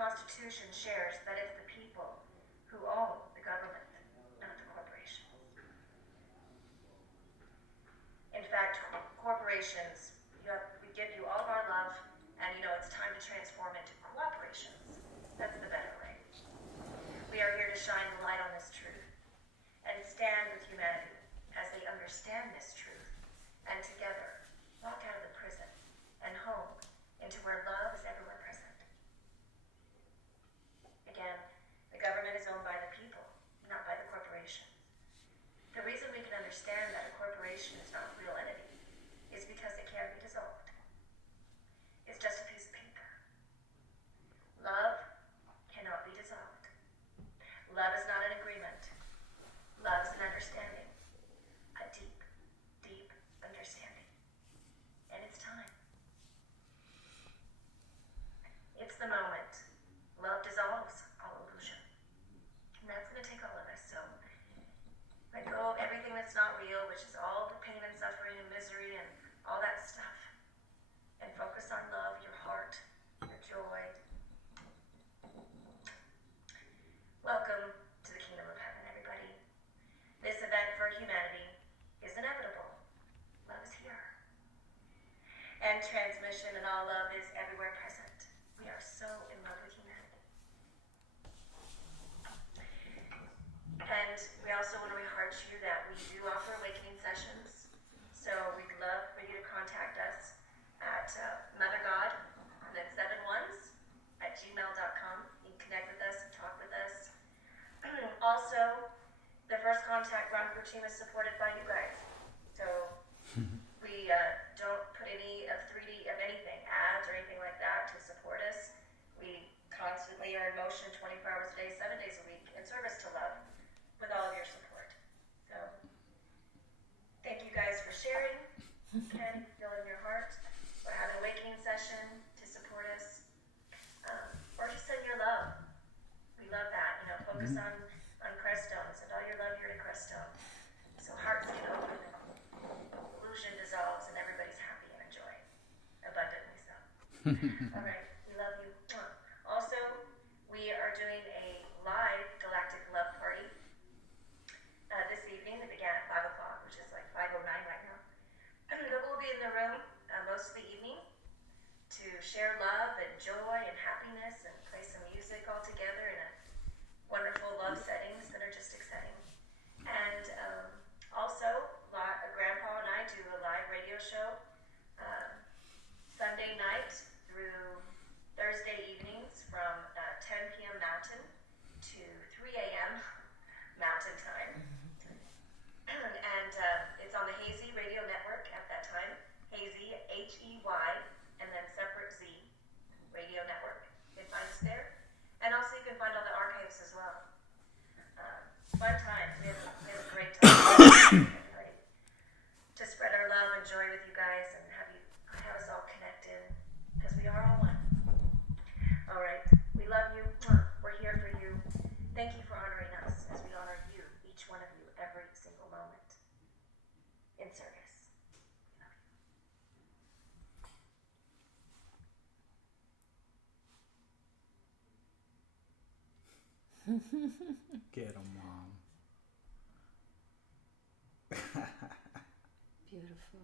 Constitution shares that it's the people who own the government, not the corporations. In fact, corporations, we give you all of our love, and it's time to transform into cooperations. That's the better way. We are here to shine the light on this truth and stand with humanity as they understand this truth, and together walk out of the prison and home into where love is everywhere present. Again, the government is owned by the people, not by the corporations. The reason we can understand that a corporation is not a real entity is because it can be dissolved. It's just a piece of paper. Love cannot be dissolved. Love is not an agreement. Love is an understanding. A deep, deep understanding. And it's time. It's the moment. Love dissolves all illusion. And that's going to take all of us. So let go of everything that's not real, which is all the pain and suffering and misery and all that stuff. And focus on love, your heart, your joy. Welcome to the kingdom of heaven, everybody. This event for humanity is inevitable. Love is here. And transmission and all love is everywhere present. We are so in love with humanity. And we also want to remind you that we do offer awakening sessions. So we'd love for you to contact us at mothergod, and then 7 1s at gmail.com. You can connect with us and talk with us. Also, the First Contact Ground Crew team is supported by you guys. So we don't put any of 3D of anything, ads or anything like that to support us. We constantly are in motion 24 hours a day, 7 days a week in service to love with all of your support. So thank you guys for sharing. Ken, feel in your heart. Or have an awakening session to support us. Or just send your love. We love that. Focus on Creststone. Send all your love here to Creststone. So hearts can open and illusion dissolves and everybody's happy and enjoy. Abundantly so. All right. We love you. Also, we are doing a live Galactic Love Party this evening. It began at 5 o'clock, which is like 5:09 right now. But we'll be in the room most of the evening to share love and joy and happiness and play some music all together in a wonderful love setting, synergistic setting. And also, Grandpa and I do a live radio show Sunday night through Thursday evenings from 10 p.m. Mountain to 3 a.m. Mountain time. And it's on the Hazy Radio Network at that time. Hazy, H-E-Y, and then separate Z, Radio Network. You can find us there. And also you can find all the archives as well. Fun time. We have a great time. Everybody. To spread our love and joy with you guys and have us all connected, because we are all one. All right. We love you. We're here for you. Thank you for honoring us as we honor you, each one of you, every single moment. In service. Get him, Mom. Beautiful.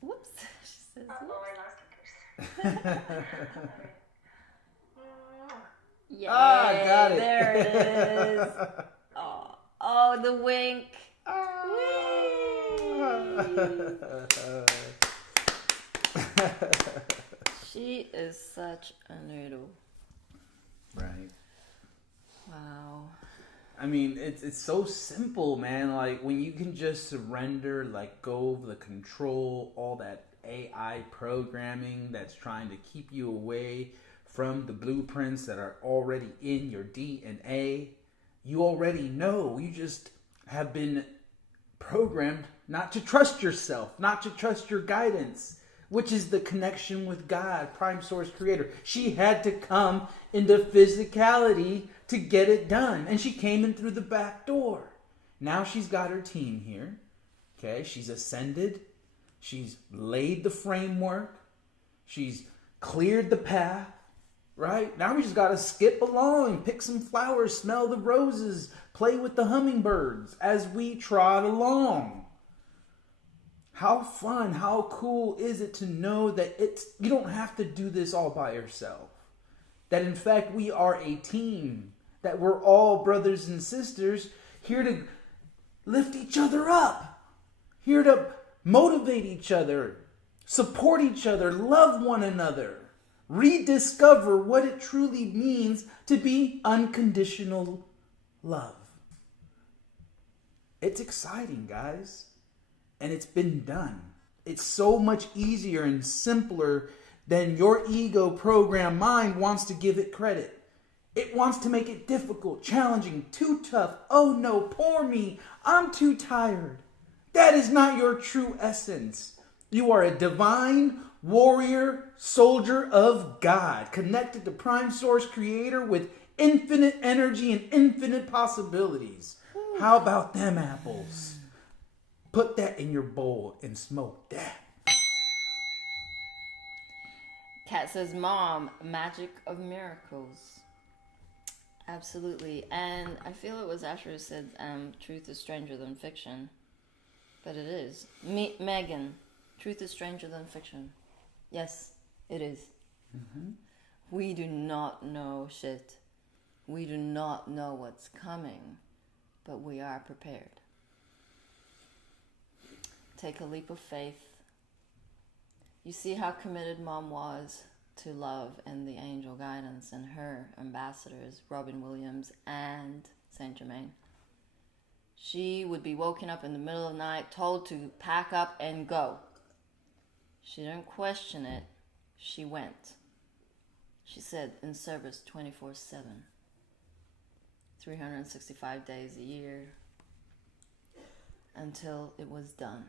Whoops. She says, Oh, whoops. I lost it, Bruce. Yay, got it. there it is. Oh, the wink. She is such a noodle. Right. Wow. I mean, it's so simple, man. Like, when you can just surrender, let go of the control, all that AI programming that's trying to keep you away from the blueprints that are already in your DNA. You already know. You just have been programmed not to trust yourself, not to trust your guidance, which is the connection with God, Prime Source Creator. She had to come into physicality to get it done. And she came in through the back door. Now she's got her team here. Okay, she's ascended. She's laid the framework. She's cleared the path. right? Now we just got to skip along, pick some flowers, smell the roses, play with the hummingbirds as we trot along. How fun, how cool is it to know that you don't have to do this all by yourself. That in fact we are a team, that we're all brothers and sisters here to lift each other up, here to motivate each other, support each other, love one another, rediscover what it truly means to be unconditional love. It's exciting, guys. And it's been done. It's so much easier and simpler than your ego programmed mind wants to give it credit. It wants to make it difficult, challenging, too tough. Oh no, poor me. I'm too tired. That is not your true essence. You are a divine warrior, soldier of God, connected to Prime Source Creator with infinite energy and infinite possibilities. How about them apples? Put that in your bowl and smoke that. Kat says, Mom, magic of miracles. Absolutely. And I feel it was after it said, truth is stranger than fiction. But it is. Megan, truth is stranger than fiction. Yes, it is. Mm-hmm. We do not know shit. We do not know what's coming. But we are prepared. Take a leap of faith. You see how committed Mom was to love and the angel guidance and her ambassadors, Robin Williams and Saint Germain. She would be woken up in the middle of the night, told to pack up and go. She didn't question it. She went. She said, in service 24/7. 365 days a year. Until it was done.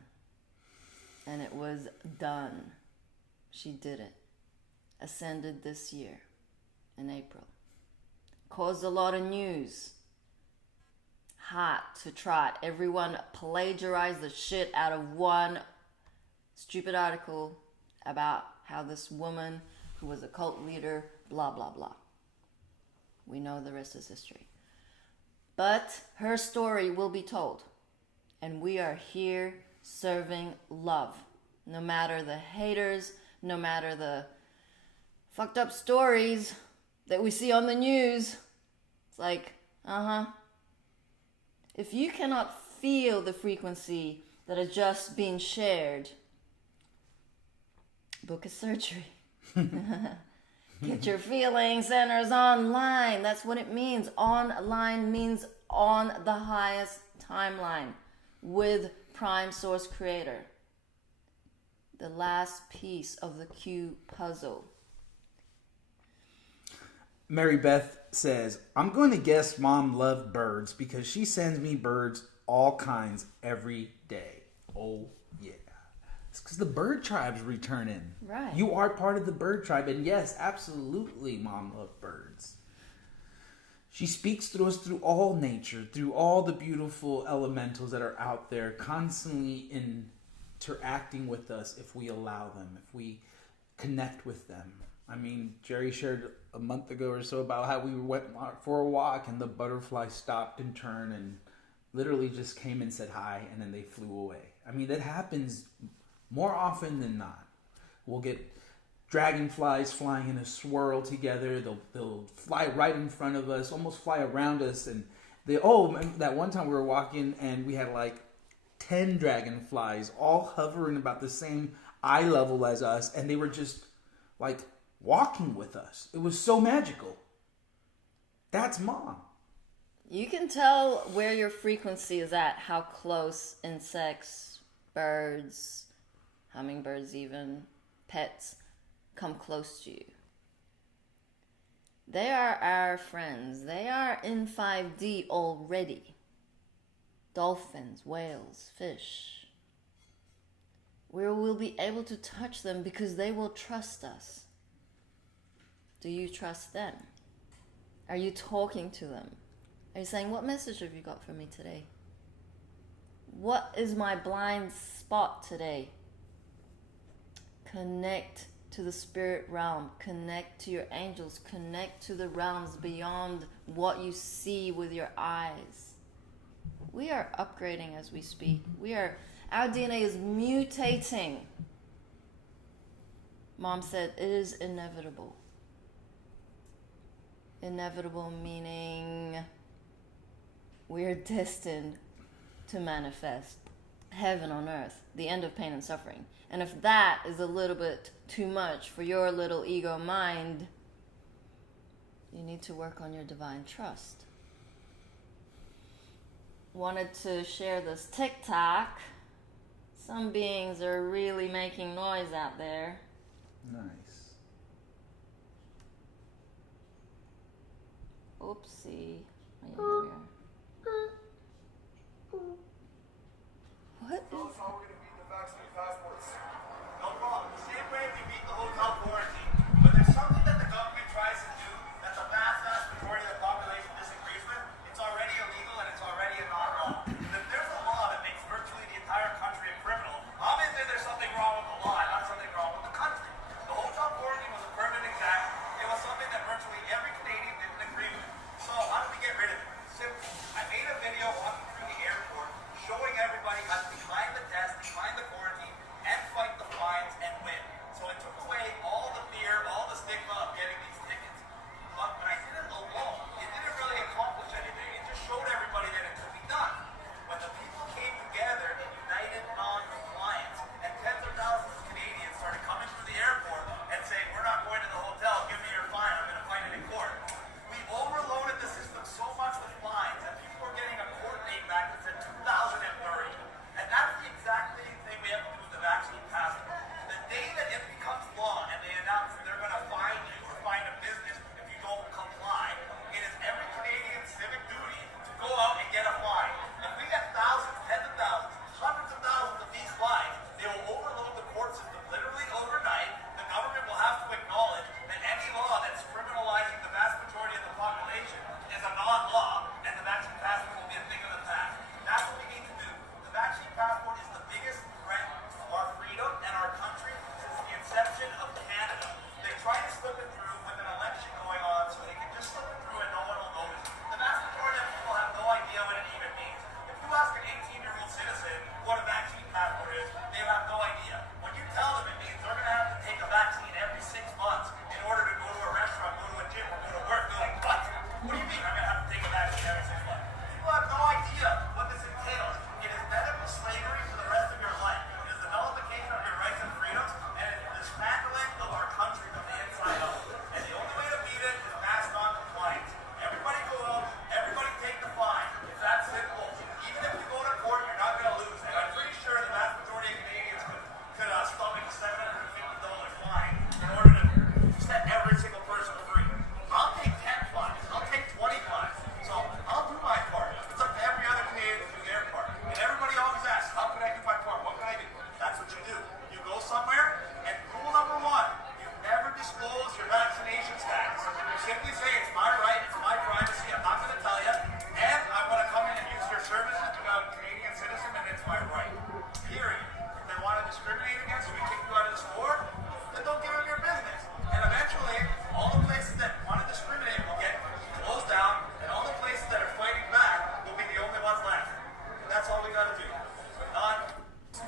And it was done. She did it. Ascended this year in April. Caused a lot of news. Hot to trot. Everyone plagiarized the shit out of one stupid article about how this woman who was a cult leader, blah, blah, blah. We know the rest is history. But her story will be told. And we are here serving love. No matter the haters, no matter the fucked up stories that we see on the news. It's like, If you cannot feel the frequency that is just being shared, book a surgery. Get your feeling centers online. That's what it means. Online means on the highest timeline with Prime Source Creator. The last piece of the Q puzzle. Mary Beth says, I'm going to guess Mom loved birds because she sends me birds all kinds every day. Oh, yeah. It's because the bird tribe's returning. Right. You are part of the bird tribe. And yes, absolutely, Mom loved birds. She speaks through us through all nature, through all the beautiful elementals that are out there, constantly interacting with us if we allow them, if we connect with them. I mean, Jerry shared a month ago or so about how we went for a walk and the butterfly stopped and turned and literally just came and said hi and then they flew away. I mean, that happens more often than not. We'll get dragonflies flying in a swirl together. They'll fly right in front of us, almost fly around us. And that one time we were walking and we had like 10 dragonflies all hovering about the same eye level as us. And they were just like walking with us. It was so magical. That's Mom. You can tell where your frequency is at, how close insects, birds, hummingbirds even, pets, come close to you. They are our friends. They are in 5D already. Dolphins, whales, fish. We will be able to touch them because they will trust us. Do you trust them? Are you talking to them? Are you saying, what message have you got for me today? What is my blind spot today? Connect to the spirit realm, connect to your angels, connect to the realms beyond what you see with your eyes. We are upgrading as we speak. Our DNA is mutating. Mom said it is inevitable. Inevitable meaning we're destined to manifest heaven on earth, the end of pain and suffering. And if that is a little bit too much for your little ego mind, you need to work on your divine trust. Wanted to share this TikTok. Some beings are really making noise out there. Nice. Oopsie. Oh, yeah, here we are. What is That's how we're going to beat the vaccine passports. No problem. The same way we beat the hotel quarantine. But there's something that the government tries to do that the vast majority of the population disagrees with. It's already illegal and it's already a non-law. If there's a law that makes virtually the entire country a criminal, obviously there's something wrong with the law and not something wrong with the country. The hotel quarantine was a permanent exact. It was something that virtually every Canadian didn't agree with. So how do we get rid of it? Simple. I made a video walking through the airport showing everybody how to decline the test, decline the quarantine, and fight the fines and win. So it took away all the fear, all the stigma of getting these tickets. But when I did it alone, it didn't really accomplish anything. It just showed everybody that it could be done. When the people came together in united non-compliance, and tens of thousands of Canadians started coming through the airport and saying, we're not going to the hotel, give me your fine, I'm going to fight it in court. We overloaded the system so much with fines that people were getting a court date back that said 2030. And that's the exact same thing we have to do with the vaccine passport. The day that it becomes law and they announce that they're going to fine you or fine a business if you don't comply, it is every Canadian's civic duty to go out and get a fine. If we get thousands, tens of thousands, hundreds of thousands of these fines, they will overload the court system literally overnight. The government will have to acknowledge that any law that's criminalizing the vast majority of the population is a non-law, and the vaccine passport will be a thing of the past. That's what we need to do. The vaccine passport is the biggest threat to our freedom and our country since the inception of Canada. They try to slip it through with an election going on so they can just slip it through and no one will notice. The vast majority of people have no idea what it even means. If you ask an 18-year-old citizen what a vaccine passport is, they have no idea. When you tell them it means they're going to have to take a vaccine every 6 months in order to go to a restaurant, go to a gym, or go to work, they're like, what? What do you mean I'm going to have to take a vaccine every 6 months? People have no idea what this entails. It is medical slavery for the rest of your life. It is the nullification of your rights and freedoms, and it is the dismantling of our country from the inside out. And the only way to beat it is mass non-compliance. Everybody go out, everybody take the fine. It's that simple. Even if you go to court, you're not going to lose. And I'm pretty sure the vast majority of Canadians could stomach a $750 fine in order to set every single person free. I'll take 10 fines. I'll take 20 fines. So I'll do my part. It's up to every other Canadian to do their part. And everybody always asks, how can I do my part? What can I do? That's what you do. You go somewhere, and rule number 1, you never disclose your vaccination status. You simply say, it's my right, it's my privacy, I'm not going to tell you, and I'm going to come in and use your services because I'm a Canadian citizen and it's my right. Period. If they want to discriminate against you and kick you out of the store, then don't give them your business. And eventually, all the places that want to discriminate will get closed down, and all the places that are fighting back will be the only ones left. And that's all we got to do.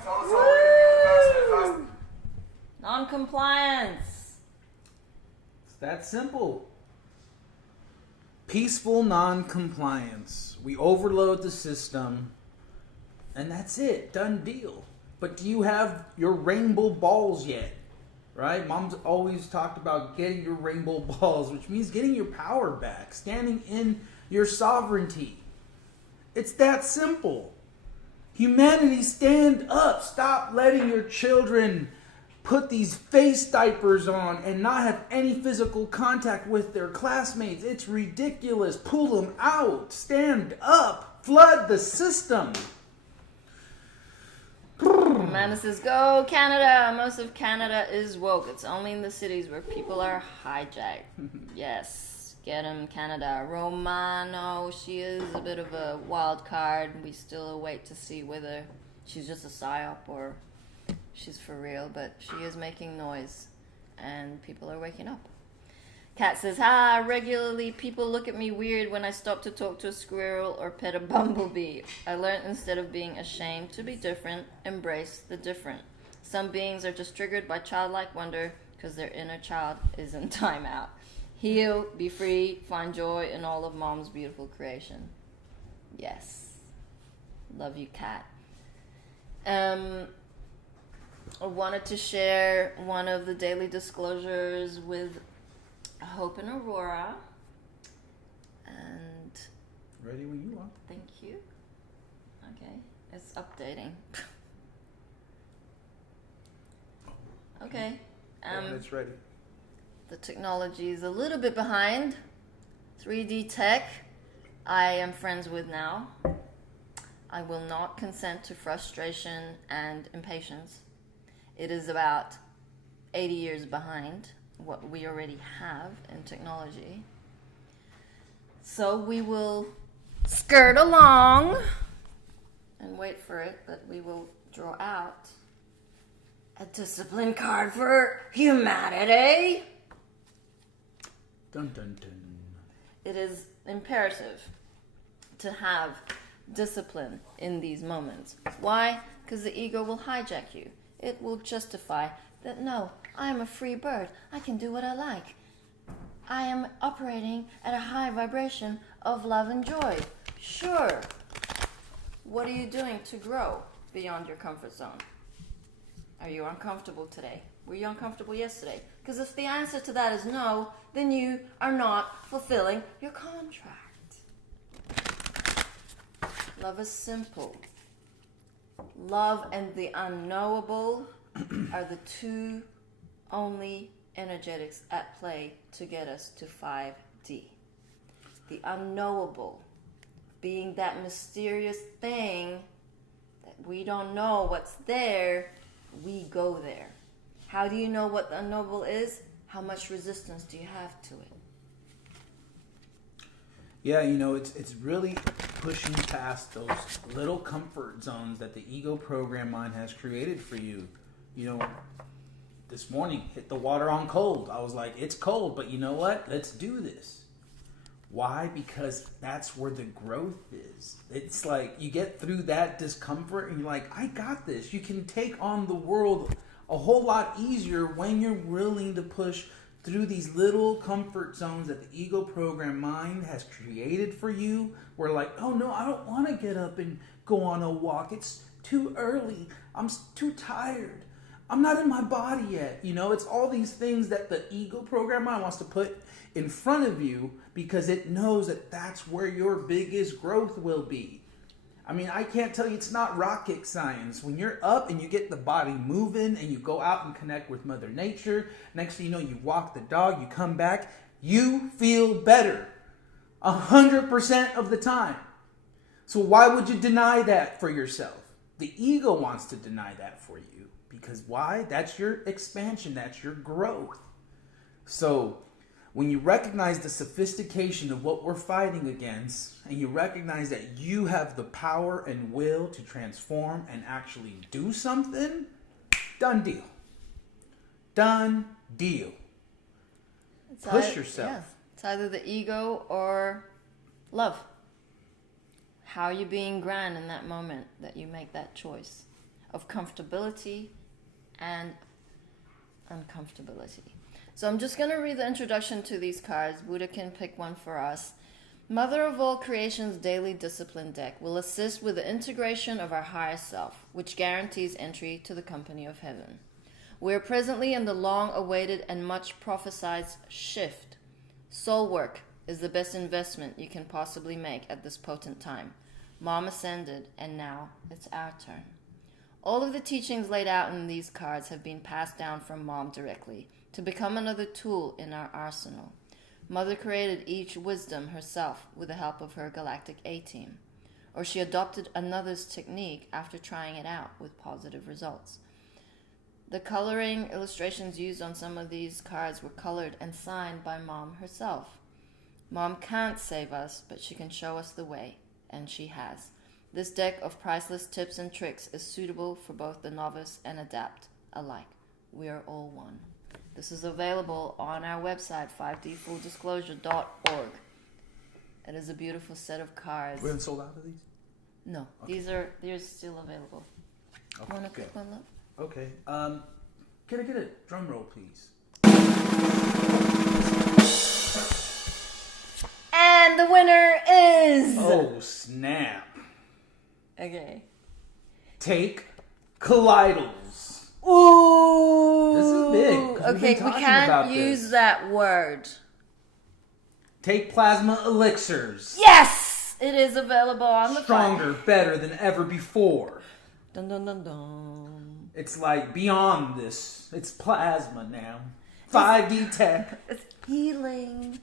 Tell us how we're going to beat the vaccine passport. non-compliance? It's that simple. Peaceful non-compliance. We overload the system, and that's it. Done deal. But do you have your rainbow balls yet? Right? Mom's always talked about getting your rainbow balls, which means getting your power back, standing in your sovereignty. It's that simple. Humanity, stand up. Stop letting your children put these face diapers on and not have any physical contact with their classmates. It's ridiculous. Pull them out. Stand up. Flood the system. Amanda says, go Canada. Most of Canada is woke. It's only in the cities where people are hijacked. Yes, get him, Canada. Romano, she is a bit of a wild card. We still await to see whether she's just a psyop or she's for real, but she is making noise. and people are waking up. Cat says, "Ha, regularly people look at me weird when I stop to talk to a squirrel or pet a bumblebee. I learned instead of being ashamed to be different, embrace the different. Some beings are just triggered by childlike wonder because their inner child is in timeout. Heal, be free, find joy in all of Mom's beautiful creation." Yes. Love you, Cat. I wanted to share one of the daily disclosures with Hope and Aurora. And Ready when you are. thank you. Okay, it's updating. Okay. It's ready. The technology is a little bit behind. 3D tech, I am friends with now. I will not consent to frustration and impatience. It is about 80 years behind what we already have in technology. So we will skirt along and wait for it, but we will draw out a discipline card for humanity. Dun dun dun. It is imperative to have discipline in these moments. Why? Because the ego will hijack you. It will justify that, no, I am a free bird. I can do what I like. I am operating at a high vibration of love and joy. Sure. What are you doing to grow beyond your comfort zone? Are you uncomfortable today? Were you uncomfortable yesterday? Because if the answer to that is no, then you are not fulfilling your contract. Love is simple. Love and the unknowable are the two only energetics at play to get us to 5D. The unknowable being that mysterious thing that we don't know what's there, we go there. How do you know what the unknowable is? How much resistance do you have to it? Yeah, you know, it's really pushing past those little comfort zones that the ego program mind has created for you. You know, this morning, hit the water on cold. I was like, it's cold, but you know what? Let's do this. Why? Because that's where the growth is. It's like you get through that discomfort and you're like, I got this. You can take on the world a whole lot easier when you're willing to push through these little comfort zones that the ego program mind has created for you. We're like, oh no, I don't want to get up and go on a walk. It's too early. I'm too tired. I'm not in my body yet. You know, it's all these things that the ego program mind wants to put in front of you because it knows that that's where your biggest growth will be. I mean, I can't tell you, it's not rocket science. When you're up and you get the body moving and you go out and connect with Mother Nature, next thing you know, you walk the dog, you come back, you feel better 100% of the time. So why would you deny that for yourself? The ego wants to deny that for you. Because why? That's your expansion. That's your growth. So when you recognize the sophistication of what we're fighting against, and you recognize that you have the power and will to transform and actually do something, done deal. Done deal. Push yourself. Yeah. It's either the ego or love. How are you being grand in that moment that you make that choice of comfortability and uncomfortability? So I'm just going to read the introduction to these cards. Buddha can pick one for us. Mother of all creation's daily discipline deck will assist with the integration of our higher self, which guarantees entry to the company of heaven. We are presently in the long-awaited and much prophesied shift. Soul work is the best investment you can possibly make at this potent time. Mom ascended, and now it's our turn. All of the teachings laid out in these cards have been passed down from Mom directly to become another tool in our arsenal. Mother created each wisdom herself with the help of her galactic A-team, or she adopted another's technique after trying it out with positive results. The coloring illustrations used on some of these cards were colored and signed by Mom herself. Mom can't save us, but she can show us the way, and she has. This deck of priceless tips and tricks is suitable for both the novice and adept alike. We are all one. This is available on our website, 5dfulldisclosure.org. It is a beautiful set of cards. We haven't sold out of these? No, Okay. they're still available. Okay, Want to good. pick one up? Okay. Can I get a drum roll, please? And the winner is... Oh, snap. Okay. Take Kaleidals. Ooh. This is big, 'cause we've been Okay, we talking can't about use this. that word. Take Plasma Elixirs. Yes! It is available on the Stronger, better than ever before. Dun dun dun dun. It's like beyond this. It's plasma now. 5D tech. It's healing.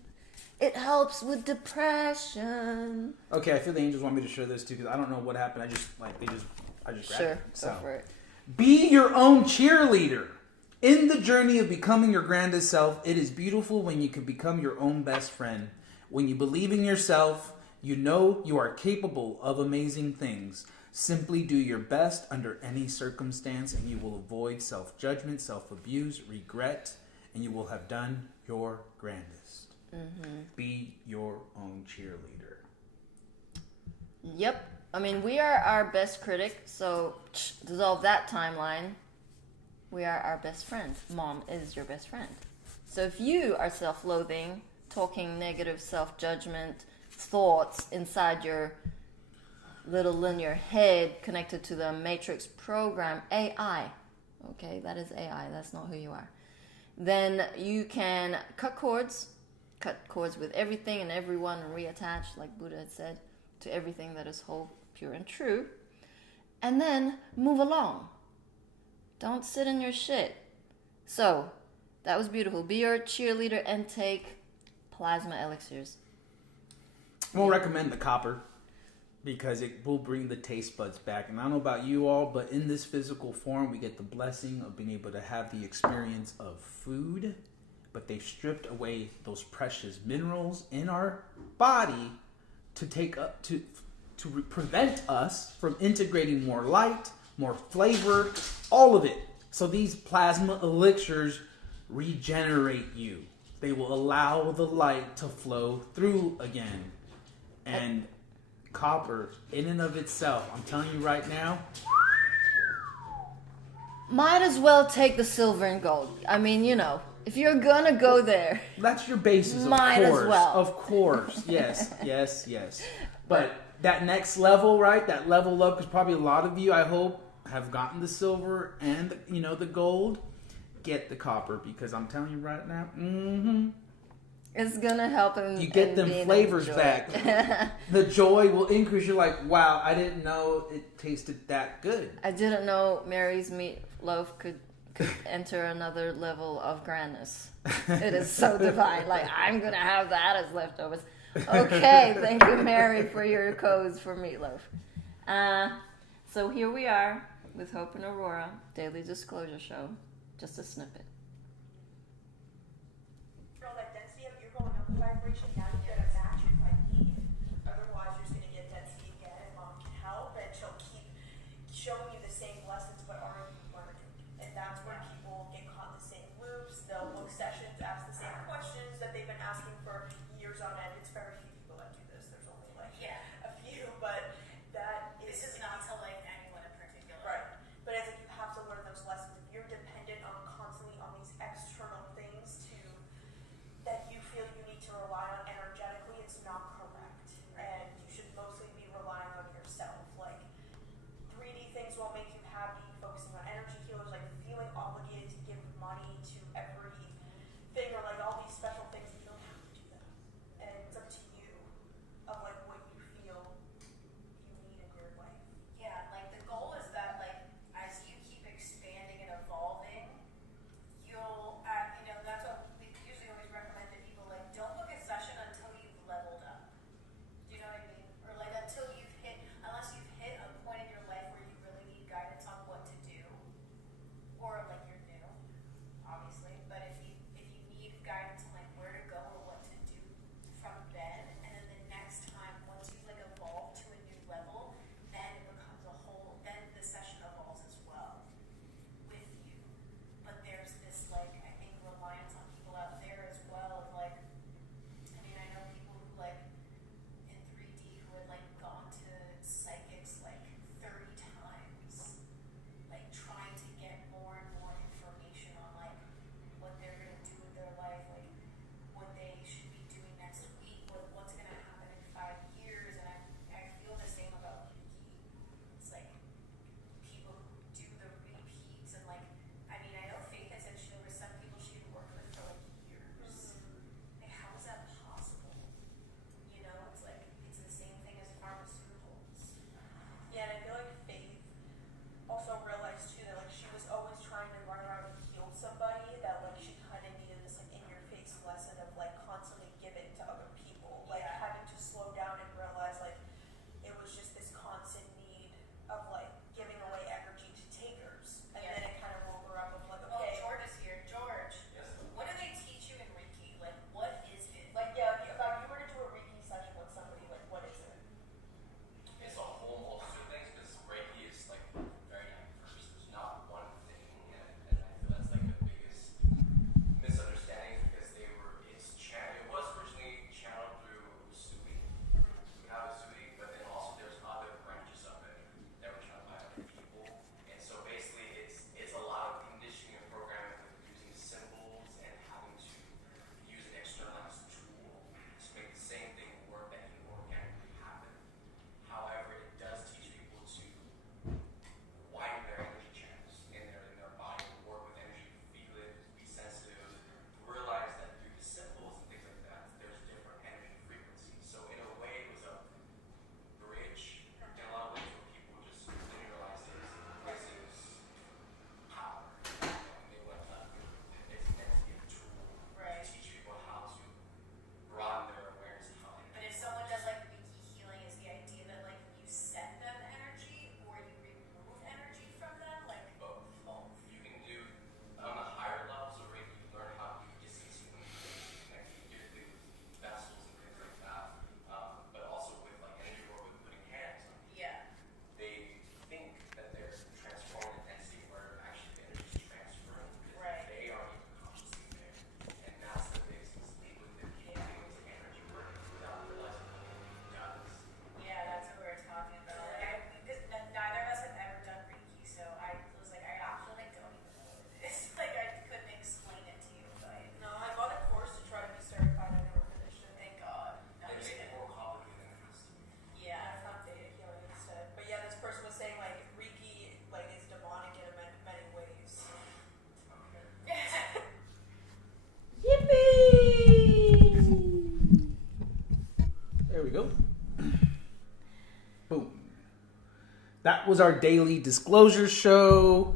It helps with depression. Okay, I feel the angels want me to share this too because I don't know what happened. I just grabbed Sure, it. go for it. Be your own cheerleader. In the journey of becoming your grandest self, it is beautiful when you can become your own best friend. When you believe in yourself, you know you are capable of amazing things. Simply do your best under any circumstance and you will avoid self-judgment, self-abuse, regret, and you will have done your grandest. Be your own cheerleader. Yep. I mean, we are our best critic, so dissolve that timeline. We are our best friend. Mom is your best friend. So if you are self-loathing, talking negative self-judgment thoughts inside your little linear head connected to the matrix program, AI, okay, that is AI, that's not who you are, then you can cut cords with everything and everyone and reattach, like Buddha had said, to everything that is whole, pure, and true, and then move along. Don't sit in your shit. So, that was beautiful. Be your cheerleader and take plasma elixirs. We'll recommend the copper because it will bring the taste buds back. And I don't know about you all, but in this physical form, we get the blessing of being able to have the experience of food, but they've stripped away those precious minerals in our body to take up to prevent us from integrating more light, more flavor, all of it. So these plasma elixirs regenerate you. They will allow the light to flow through again. And copper, in and of itself, I'm telling you right now, Might as well take the silver and gold. I mean, you know, if you're gonna go there, that's your basis, Might of as course. well. Of course. Yes, yes. But that next level, right? That level up, because probably a lot of you, I hope, have gotten the silver and, the gold. Get the copper, because I'm telling you right now, it's gonna help him. you get them flavors back. The joy will increase. You're like, wow, I didn't know it tasted that good. I didn't know Mary's meatloaf could enter another level of grandness. It is so divine. Like, I'm gonna have that as leftovers. Okay, thank you, Mary, for your codes for meatloaf. So here we are with Hope and Aurora, Daily Disclosure Show. Just a snippet. That density of you're going up the vibration, now you gotta match it by being. Otherwise, you're just gonna get density again, and mom can help, and she'll keep showing you the same lessons but already learning. And that's where people get caught in the same loops. They'll book sessions, ask the same questions that they've been asking for years on end. It's very few people that do this. There's only like a few, but that is. This is not to like anyone in particular. Right. But it's like you have to learn those lessons. If you're dependent on constantly on There we go. Boom. That was our daily disclosure show.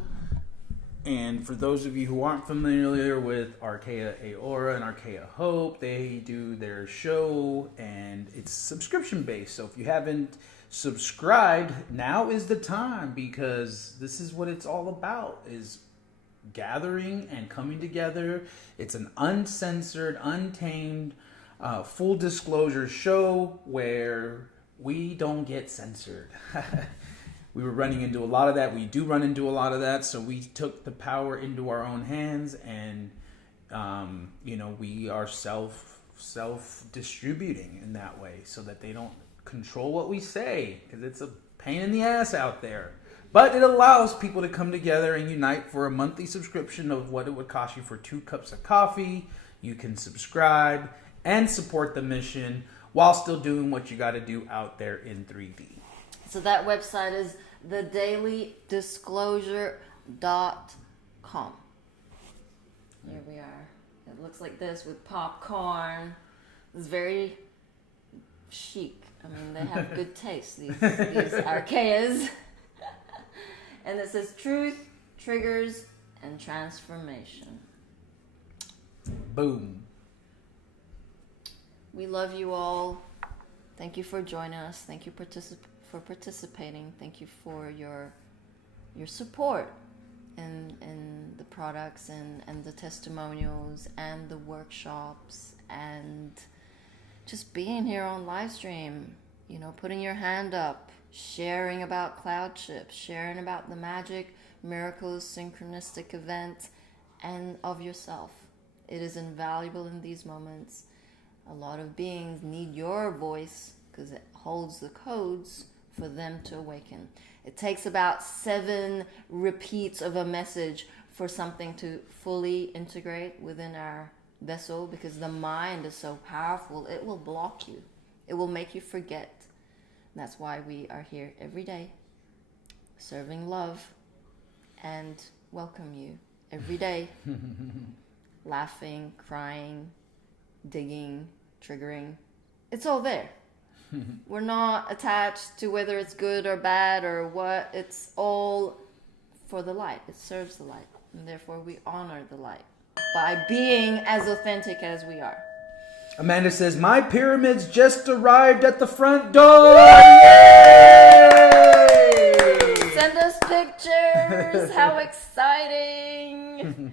And for those of you who aren't familiar with Archaea Aora and Archaea Hope, they do their show and it's subscription based. So if you haven't subscribed, now is the time, because this is what it's all about, is gathering and coming together. It's an uncensored, untamed, full disclosure show where we don't get censored. We were running into a lot of that. We do run into a lot of that. So we took the power into our own hands, and we are self distributing in that way, so that they don't control what we say, because it's a pain in the ass out there. But it allows people to come together and unite for a monthly subscription of what it would cost you for 2 cups of coffee. You can subscribe and support the mission while still doing what you got to do out there in 3D. So that website is thedailydisclosure.com. Here we are. It looks like this with popcorn. It's very chic. I mean, they have good taste, these Archaeas. And it says truth, triggers, and transformation. Boom. We love you all. Thank you for joining us. Thank you for participating. Thank you for your support in the products and the testimonials and the workshops, and just being here on live stream, putting your hand up, sharing about cloud ships, sharing about the magic, miracles, synchronistic event, and of yourself. It is invaluable in these moments. A lot of beings need your voice because it holds the codes for them to awaken. It takes about 7 repeats of a message for something to fully integrate within our vessel, because the mind is so powerful. It will block you. It will make you forget. And that's why we are here every day, serving love and welcome you every day. Laughing, crying, digging, triggering. It's all there. We're not attached to whether it's good or bad or what. It's all for the light. It serves the light. And therefore we honor the light by being as authentic as we are. Amanda says, my pyramids just arrived at the front door. Yay! Send us pictures. How exciting.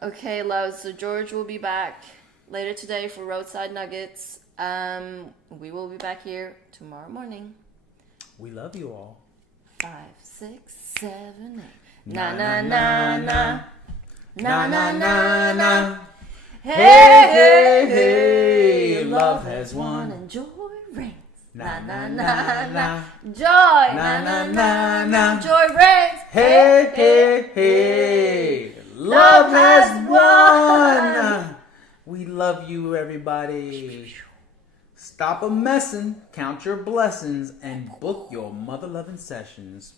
Okay, loves. So George will be back later today for Roadside Nuggets. We will be back here tomorrow morning. We love you all. 5, 6, 7, 8. Na na na na. Na na na na. Hey, hey, hey. Love has won and joy reigns. Na na na na. Joy. Na na na na. Joy reigns. Hey, hey, hey. Love has won. We love you, everybody. Stop a messin', count your blessings, and book your mother-loving sessions.